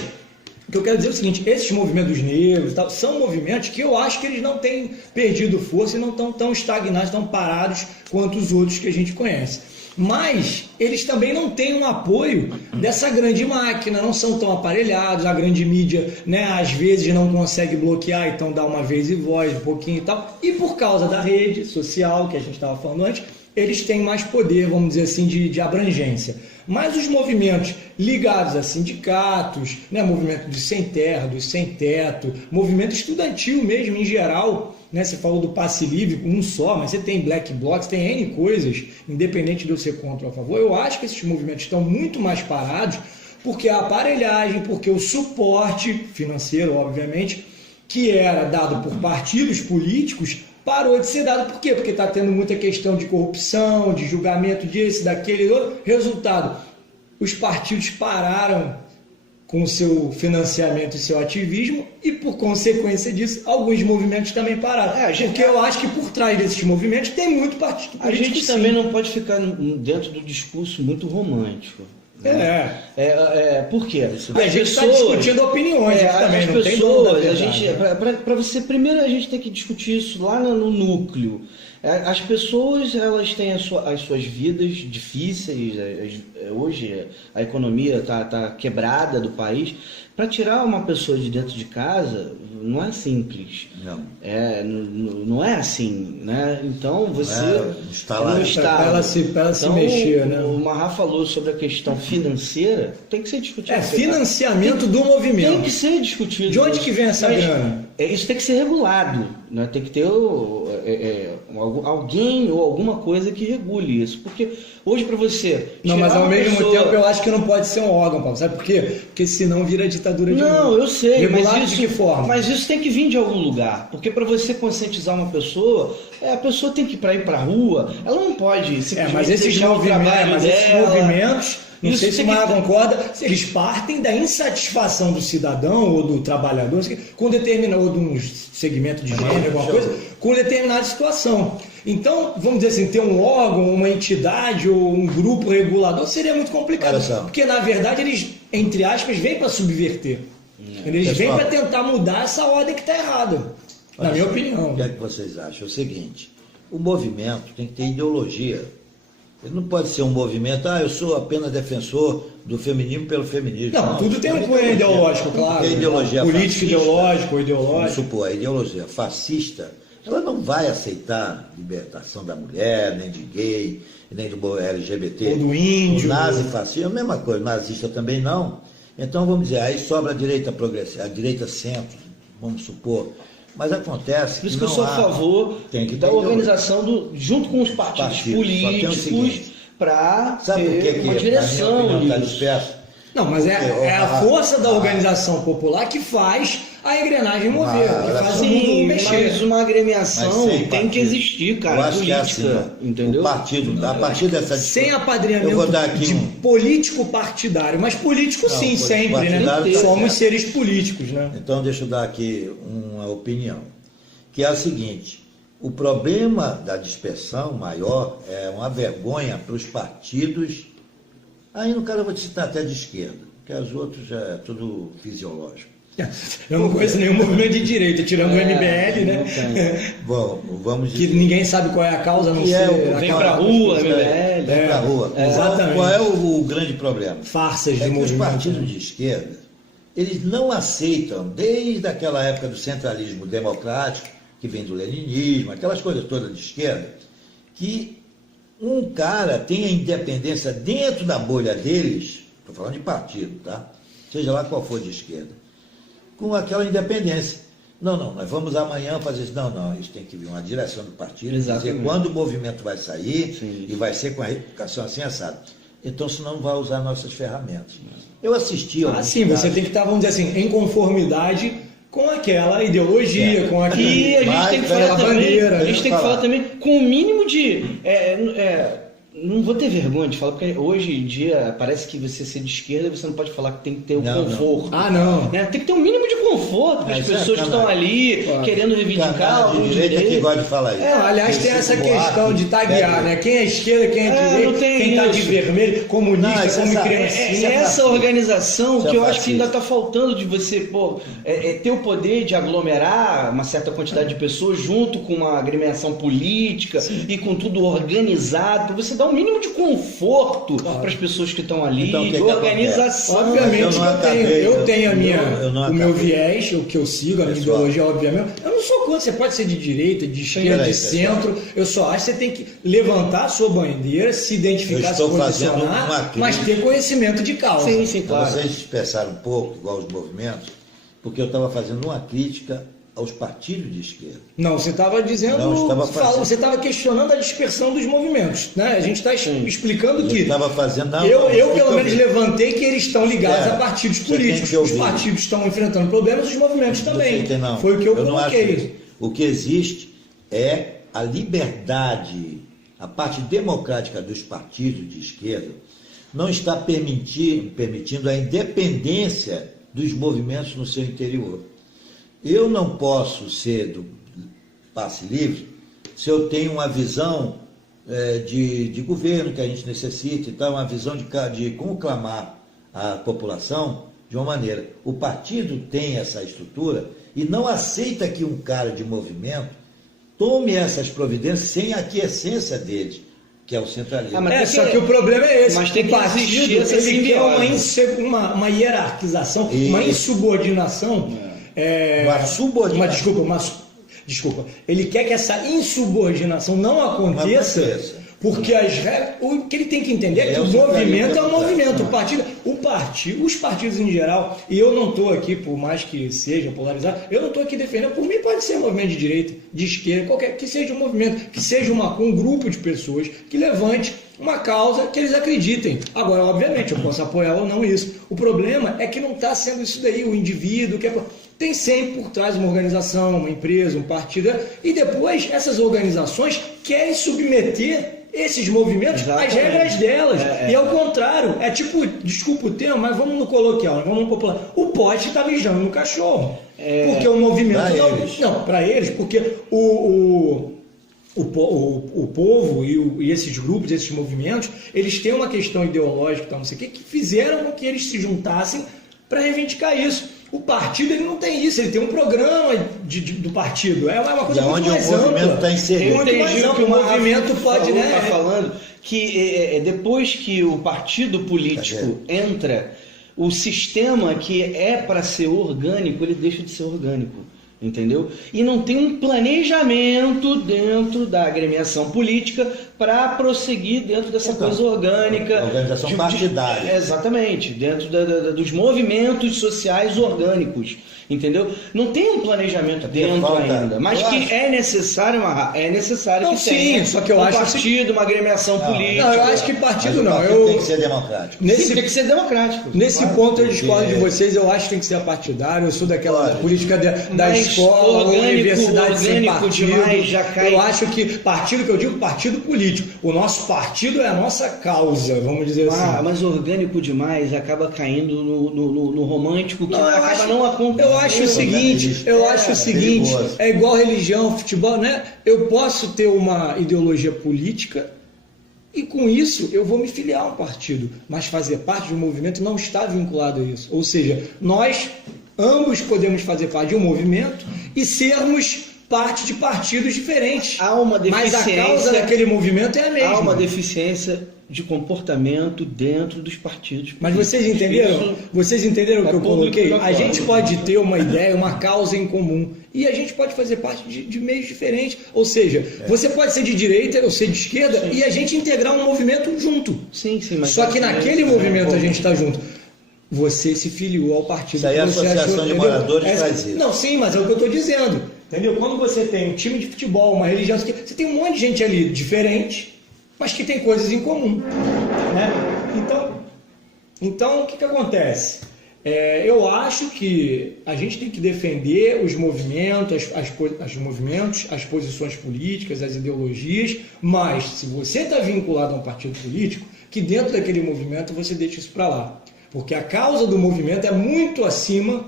o que eu quero dizer é o seguinte, esses movimentos negros e tal, são movimentos que eu acho que eles não têm perdido força e não estão tão estagnados, tão parados quanto os outros que a gente conhece. Mas eles também não têm um apoio dessa grande máquina, não são tão aparelhados, a grande mídia, né, às vezes não consegue bloquear, então dá uma vez e voz, um pouquinho e tal. E por causa da rede social, que a gente estava falando antes, eles têm mais poder, vamos dizer assim, de abrangência. Mas os movimentos ligados a sindicatos, né, movimento de sem terra, dos sem teto, movimento estudantil mesmo, em geral, né, você falou do passe livre com um só, mas você tem black blocs, tem N coisas, independente de eu ser contra ou a favor. Eu acho que esses movimentos estão muito mais parados porque a aparelhagem, porque o suporte financeiro, obviamente, que era dado por partidos políticos, parou de ser dado. Por quê? Porque está tendo muita questão de corrupção, de julgamento desse, daquele outro. Resultado, os partidos pararam com o seu financiamento e seu ativismo e, por consequência disso, alguns movimentos também pararam. Porque eu acho que por trás desses movimentos tem muito partido político. A gente também não pode ficar dentro do discurso muito romântico. Por quê? A gente está discutindo opiniões também, as não tem dúvida. Para você, primeiro a gente tem que discutir isso lá no núcleo. As pessoas, elas têm as suas vidas difíceis, hoje a economia está quebrada do país. Para tirar uma pessoa de dentro de casa não é simples. Não. Não é assim, né? Então você não está ela se mexer, né? O Marra falou sobre a questão financeira, tem que ser discutido. Financiamento do movimento. Tem que ser discutido. De onde que vem essa grana? Isso tem que ser regulado, né? Tem que ter alguém ou alguma coisa que regule isso, porque hoje para você... Não, mas ao mesmo tempo eu acho que não pode ser um órgão, Paulo, sabe por quê? Porque senão vira ditadura de novo. Não, eu sei, regulado de que forma? Mas isso tem que vir de algum lugar, porque para você conscientizar uma pessoa, a pessoa tem que ir para a rua, ela não pode simplesmente mas esses movimentos Não sei se o Marra concorda, eles partem da insatisfação do cidadão ou do trabalhador com determinado, ou de um segmento de gênero, alguma coisa, com determinada situação. Então, vamos dizer assim, ter um órgão, uma entidade ou um grupo regulador seria muito complicado, porque na verdade eles, entre aspas, vêm para subverter. Eles vêm para tentar mudar essa ordem que está errada, na minha opinião. O que é que vocês acham? É o seguinte, o movimento tem que ter ideologia. Ele não pode ser um movimento, eu sou apenas defensor do feminismo pelo feminismo. Não, tudo tem um cunho ideológico, claro. Tem ideologia político, ideológico. Vamos supor, a ideologia fascista, ela não vai aceitar libertação da mulher, nem de gay, nem do LGBT. Ou do índio. O nazi-fascista, a mesma coisa, o nazista também não. Então, vamos dizer, aí sobra a direita progressista, a direita centro, vamos supor. Mas acontece. Por isso que eu sou a favor da organização junto com os partidos políticos para ter uma direção. Está disperso? Não, mas é a força da organização popular que faz a engrenagem mover, que faz o mundo mexer. Mas uma agremiação tem que existir, cara. Eu acho que é assim, entendeu? O partido, a partir dessa sem apadrinhamento de político partidário, mas político sim, sempre, né? Somos seres políticos, né? Então deixa eu dar aqui uma opinião, que é a seguinte: o problema da dispersão maior é uma vergonha para os partidos. Aí no caso eu vou te citar até de esquerda, porque os outros já é tudo fisiológico. Eu não conheço nenhum movimento de direita, tirando o MBL, né? Bom, vamos dizer. Que ninguém sabe qual é a causa, não sei. Vem pra rua, MBL. Vem pra rua. Exatamente. Qual é o grande problema? Farsas de movimento. Os partidos né? de esquerda, eles não aceitam, desde aquela época do centralismo democrático, que vem do leninismo, aquelas coisas todas de esquerda, que um cara tenha independência dentro da bolha deles, estou falando de partido, tá? Seja lá qual for de esquerda, com aquela independência. Não, nós vamos amanhã fazer isso. Não, isso tem que vir uma direção do partido, dizer quando o movimento vai sair e vai ser com a educação assim assada. Então, senão não vai usar nossas ferramentas. Eu assisti ao sim, você tem que estar, vamos dizer assim, em conformidade com aquela ideologia, com aquela... E a gente tem que falar também, a gente tem que falar também com o mínimo de... não vou ter vergonha de falar, porque hoje em dia parece que você ser de esquerda, você não pode falar que tem que ter o conforto. Não. Tem que ter um mínimo de conforto para as pessoas que estão ali querendo reivindicar algum direito. Que gosta de falar isso. Aliás, tem essa questão de taguear, né? Quem é esquerda, quem é direita, quem está de vermelho, comunista, como criancinha. Essa organização que eu acho que ainda está faltando de você, ter o poder de aglomerar uma certa quantidade de pessoas junto com uma agremiação política e com tudo organizado, para você dar um mínimo de conforto para as pessoas que estão ali, então, de organização. Obviamente eu tenho o meu viés, o que eu sigo, a minha ideologia, obviamente. Eu não sou contra, você pode ser de direita, de esquerda, de centro. Eu só acho que você tem que levantar a sua bandeira, se identificar, se posicionar, mas ter conhecimento de causa. Sim, claro. Vocês dispersaram um pouco, igual os movimentos, porque eu estava fazendo uma crítica aos partidos de esquerda. Não, você estava dizendo, você estava questionando a dispersão dos movimentos, né? A gente está explicando que eu pelo menos levantei que eles estão ligados a partidos políticos. Os partidos estão enfrentando problemas, os movimentos também. Foi o que eu coloquei. O que existe é a liberdade, a parte democrática dos partidos de esquerda não está permitindo a independência dos movimentos no seu interior. Eu não posso ser do passe livre se eu tenho uma visão de governo que a gente necessita e tal, uma visão de conclamar a população de uma maneira. O partido tem essa estrutura e não aceita que um cara de movimento tome essas providências sem a aquiescência deles, que é o centralismo. Só que o problema é esse. Mas tem que existir essa simbiose. Uma hierarquização, uma insubordinação. Desculpa. Ele quer que essa insubordinação não aconteça, porque o que ele tem que entender é que o movimento é um movimento. Os partidos em geral, e eu não estou aqui, por mais que seja polarizado, eu não estou aqui defendendo, por mim pode ser um movimento de direita, de esquerda, qualquer que seja um movimento, que seja um grupo de pessoas que levante uma causa que eles acreditem. Agora, obviamente, eu posso apoiar ou não isso. O problema é que não está sendo isso daí, o indivíduo que tem sempre por trás uma organização, uma empresa, um partido, e depois essas organizações querem submeter esses movimentos, as regras delas. E ao contrário, é tipo, desculpa o termo, mas vamos no coloquial, vamos no popular. O poste está mijando no cachorro. Porque o movimento não, para eles, porque o povo e esses grupos, esses movimentos, eles têm uma questão ideológica, não sei o que fizeram com que eles se juntassem para reivindicar isso. O partido ele não tem isso, ele tem um programa do partido. É uma coisa muito mais ampla. O movimento está inserido. Muito mais amplo. O movimento pode, né? Está falando que depois que o partido político entra, o sistema que é para ser orgânico, ele deixa de ser orgânico. Entendeu? E não tem um planejamento dentro da agremiação política para prosseguir dentro dessa coisa orgânica. Organização partidária. Exatamente, dentro dos movimentos sociais orgânicos. Entendeu? Não tem um planejamento dentro ainda, mas que é necessário que tenha só que eu acho partido, uma agremiação política. Não, eu acho que partido não. Tem que ser democrático. Tem que ser democrático. Nesse ponto eu discordo de vocês, eu acho que tem que ser partidário, eu sou daquela política da escola, universidade sem partido. Demais, já cai. Eu acho que partido, que eu digo partido político, o nosso partido é a nossa causa, vamos dizer assim. Mas orgânico demais acaba caindo no romântico, que acaba não acontecendo. Eu acho o seguinte, é igual religião, futebol, né? Eu posso ter uma ideologia política e com isso eu vou me filiar a um partido, mas fazer parte de um movimento não está vinculado a isso. Ou seja, nós ambos podemos fazer parte de um movimento e sermos parte de partidos diferentes. Há uma deficiência, mas a causa daquele movimento é a mesma. Há uma deficiência de comportamento dentro dos partidos. Mas vocês entenderam? Vocês entenderam o que eu coloquei? A gente pode ter uma ideia, uma causa em comum. E a gente pode fazer parte de meios diferentes. Ou seja, você pode ser de direita, eu ser de esquerda, e a gente integrar um movimento junto. Sim, mas só que naquele movimento a gente está junto. Você se filiou ao partido. Isso aí a Associação de Moradores faz isso. Não, sim, mas é o que eu estou dizendo. Entendeu? Quando você tem um time de futebol, uma religião, você tem um monte de gente ali diferente, mas que tem coisas em comum. Né? Então o que acontece? Eu acho que a gente tem que defender os movimentos, as posições políticas, as ideologias, mas se você está vinculado a um partido político, que dentro daquele movimento você deixa isso para lá. Porque a causa do movimento é muito acima,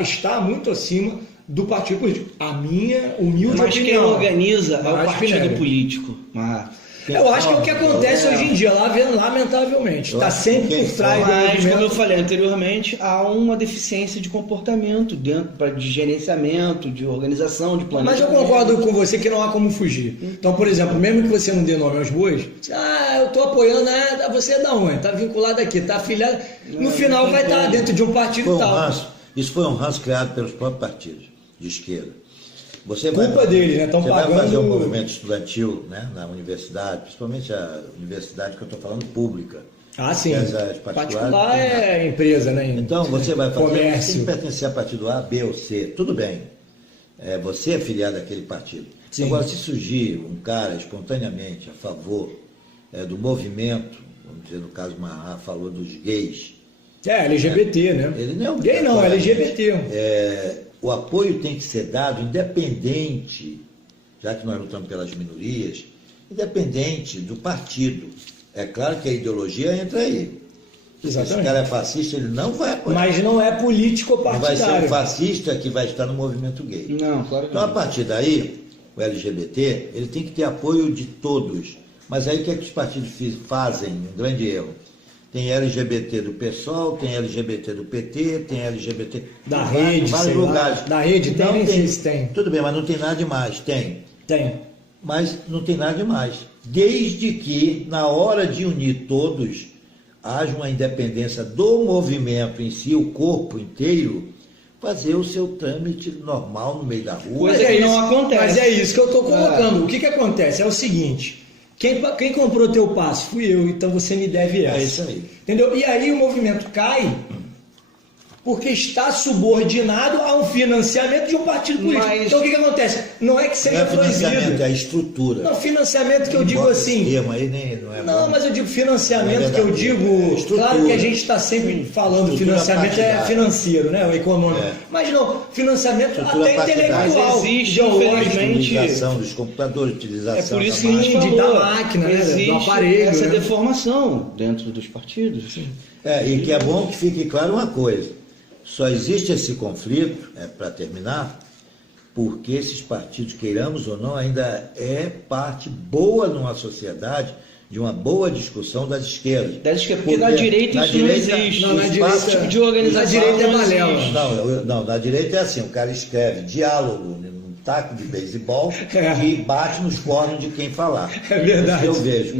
está muito acima do partido político. A minha humilde opinião. Mas quem organiza é o partido político. Eu acho que é o que acontece hoje em dia, lamentavelmente. Está sempre por trás do movimento. Como eu falei anteriormente, há uma deficiência de comportamento dentro de gerenciamento, de organização, de planejamento. Mas eu concordo com você que não há como fugir. Então, por exemplo, mesmo que você não dê nome aos bois, eu estou apoiando, você é da onde? Está vinculado aqui, está afiliado. No final vai estar dentro de um partido e tal. Isso foi um ranço criado pelos próprios partidos de esquerda. Culpa deles, né? Estão pagando. Você vai fazer um movimento estudantil, né, na universidade, principalmente a universidade que eu estou falando pública. Sim. Particular é empresa, né? Então você vai fazer. Comércio. Você tem que pertencer a partido A, B ou C. Tudo bem. Você é filiado àquele partido. Sim. Agora, se surgir um cara espontaneamente a favor do movimento, vamos dizer, no caso, Marra falou dos gays. LGBT, né? Ele não é um gay, não, LGBT. O apoio tem que ser dado independente, já que nós lutamos pelas minorias, independente do partido. É claro que a ideologia entra aí. Exatamente. Se esse cara é fascista, ele não vai apoiar. Mas não é político partidário. Não vai ser um fascista que vai estar no movimento gay. Não, claro que não. Então, a partir daí, o LGBT, ele tem que ter apoio de todos. Mas aí o que é que os partidos fazem? Um grande erro. Tem LGBT do PSOL, tem LGBT do PT, tem LGBT da rede, vários lugares. Da rede tem. Tudo bem, mas não tem nada demais. Tem. Mas não tem nada demais. Desde que, na hora de unir todos, haja uma independência do movimento em si, o corpo inteiro, fazer o seu trâmite normal no meio da rua. Mas não acontece. Mas é isso que eu estou colocando. O que acontece? É o seguinte. Quem comprou teu passe fui eu, então você me deve essa. É isso aí. Entendeu? E aí o movimento cai porque está subordinado a um financiamento de um partido político. Então o que acontece? Não é que seja financiamento, proibido. é a estrutura. Não, financiamento que eu digo assim. Não, mas eu digo financiamento que eu digo. Claro que a gente está sempre falando financiamento financeiro, né? O econômico. Mas não, financiamento até intelectual. Mas existe, infelizmente. Utilização dos computadores, utilização é por isso que da máquina, existe do aparelho. Essa deformação dentro dos partidos. Sim. E que é bom que fique claro uma coisa. Só existe esse conflito, para terminar, porque esses partidos, queiramos ou não, ainda é parte boa numa sociedade de uma boa discussão das esquerdas. Porque na direita isso não existe. Não, na direita, tipo de organização. Na direita é balela. Não, na direita é assim, o cara escreve diálogo num taco de beisebol e bate nos cornos de quem falar. É verdade. Isso eu vejo.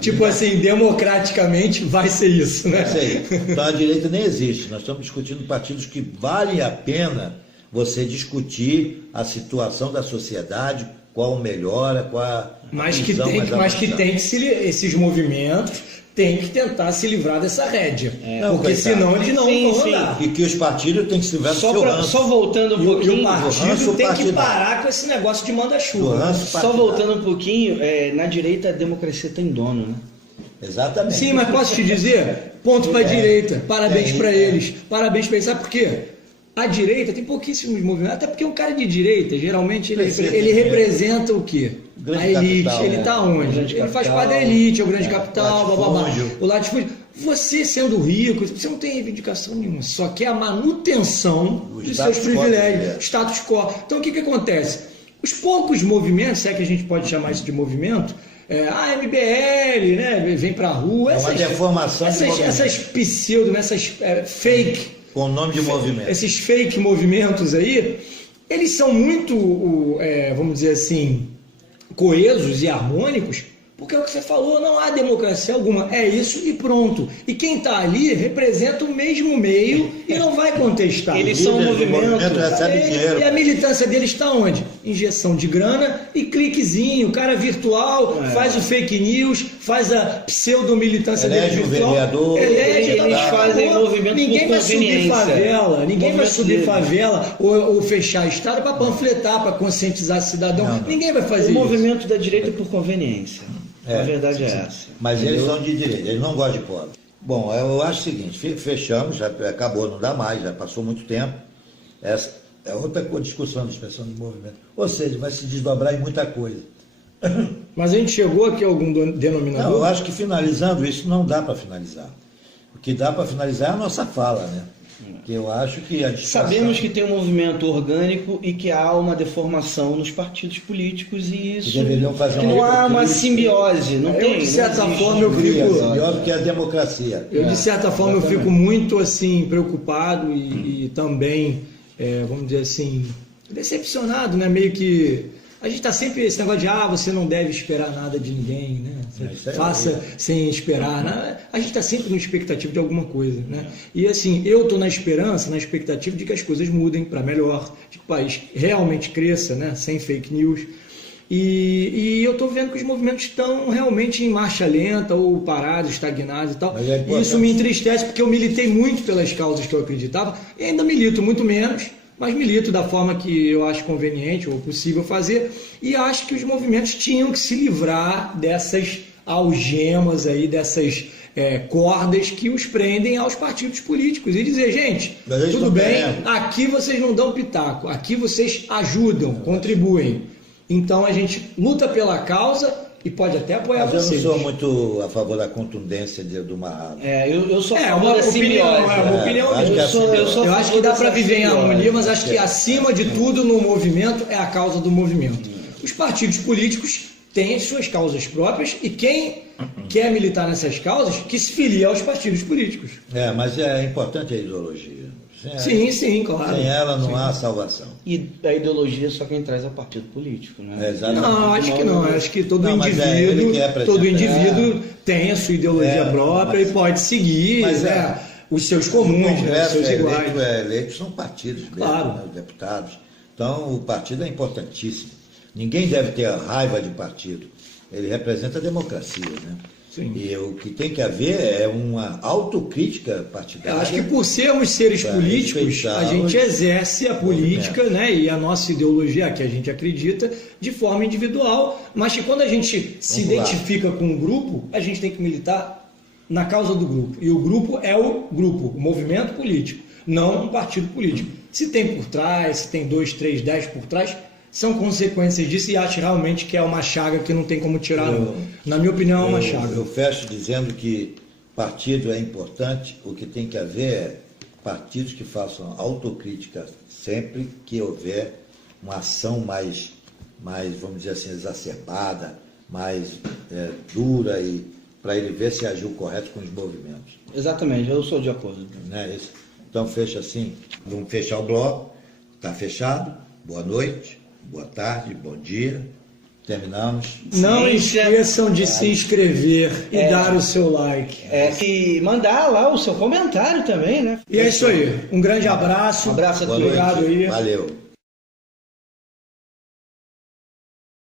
Tipo assim, democraticamente vai ser isso, né? Sei. Então a direita nem existe. Nós estamos discutindo partidos que vale a pena você discutir a situação da sociedade, qual melhora, qual a mas que tem que esses movimentos têm que tentar se livrar dessa rédea. Porque senão eles não vão andar. E que os partidos têm que se livrar do seu ranço. Só voltando um pouquinho. E o partido tem que parar com esse negócio de manda-chuva. Só voltando um pouquinho, na direita a democracia tem dono, né? Exatamente. Sim, mas posso te dizer? Ponto para a direita. Parabéns para eles. Parabéns para eles. Sabe por quê? A direita tem pouquíssimos movimentos, até porque um cara de direita, geralmente, ele representa o quê? A elite. Capital, ele está onde? Ele faz parte da elite, é o grande capital, o latifúndio. Você sendo rico, você não tem reivindicação nenhuma, só quer a manutenção dos seus privilégios, status quo. Então o que acontece? Os poucos movimentos, se é que a gente pode chamar isso de movimento, a MBL, né, vem pra rua, uma deformação essas pseudo, essas fake. Com o nome de movimento. Esses fake movimentos aí, eles são muito, vamos dizer assim, coesos e harmônicos, porque é o que você falou, não há democracia alguma, é isso e pronto. E quem está ali representa o mesmo meio e não vai contestar. Eles são um movimento. E a militância deles está onde? Injeção de grana e cliquezinho, cara virtual, faz o fake news, faz a pseudo-militância dele virtual. Vereador, eles fazem movimento ninguém por vai subir favela, ninguém vai subir favela ou fechar estado para panfletar, para conscientizar cidadão. Ninguém vai fazer isso. O movimento da direita é por conveniência. A verdade é essa. Mas eles são de direita, eles não gostam de pobre. Bom, eu acho o seguinte, fechamos, já acabou, não dá mais, já passou muito tempo. Essa é outra discussão de expressão de movimento. Ou seja, vai se desdobrar em muita coisa. Mas a gente chegou aqui a algum denominador? Não, eu acho que finalizando isso não dá para finalizar. O que dá para finalizar é a nossa fala, né? Que eu acho que a discussão... Sabemos que tem um movimento orgânico e que há uma deformação nos partidos políticos e isso... deveriam fazer que não há uma simbiose, não tem. De certa forma eu fico... Pior do que a democracia. Eu de certa forma eu fico muito assim preocupado e também, vamos dizer assim, decepcionado, né? Meio que... A gente está sempre esse negócio de você não deve esperar nada de ninguém, né? Faça sem esperar nada. A gente está sempre na expectativa de alguma coisa, né? E assim, eu estou na expectativa de que as coisas mudem para melhor, de que o país realmente cresça, né? Sem fake news. E eu estou vendo que os movimentos estão realmente em marcha lenta ou parados, estagnados e tal. E isso me entristece porque eu militei muito pelas causas que eu acreditava e ainda milito muito menos. Mas milito da forma que eu acho conveniente ou possível fazer e acho que os movimentos tinham que se livrar dessas algemas aí, dessas cordas que os prendem aos partidos políticos e dizer, gente, tudo bem, aqui vocês não dão pitaco, aqui vocês ajudam, contribuem. Então a gente luta pela causa e pode até apoiar vocês. Mas eu não sou muito a favor da contundência do Marrado. Eu sou a favor uma da opinião, simbiose. Eu acho que dá para viver em harmonia, mas acho que acima de tudo no movimento é a causa do movimento. Os partidos políticos têm as suas causas próprias e quem quer militar nessas causas, que se filie aos partidos políticos. Mas é importante a ideologia. Sim, claro. Sem ela não há salvação. E a ideologia é só quem traz é o partido político, né? Exatamente. Não, acho que não. Acho que todo indivíduo tem a sua ideologia própria e pode seguir os seus comuns, os seus iguais. Eleitos são partidos mesmo, claro. Né, os deputados. Então o partido é importantíssimo. Ninguém deve ter raiva de partido. Ele representa a democracia, né? Sim. E o que tem que haver é uma autocrítica partidária. Eu acho que por sermos seres políticos, a gente exerce a política, né, e a nossa ideologia, que a gente acredita, de forma individual, mas que quando a gente se identifica com um grupo, a gente tem que militar na causa do grupo. E o grupo é o grupo, o movimento político, não um partido político. Se tem por trás, se tem 2, 3, 10 por trás, são consequências disso, e acho realmente que é uma chaga que não tem como tirar. Na minha opinião, é uma chaga. Eu fecho dizendo que partido é importante, o que tem que haver é partidos que façam autocrítica sempre que houver uma ação mais vamos dizer assim, exacerbada, mais dura, e para ele ver se agiu correto com os movimentos. Exatamente, eu sou de acordo. Não é isso? Então fecha assim, vamos fechar o bloco, está fechado, boa noite. Boa tarde, bom dia. Terminamos. Não esqueçam de se inscrever e dar o seu like. E mandar lá o seu comentário também, né? E é isso aí. Um grande abraço. Um abraço a todos. Obrigado aí. Valeu.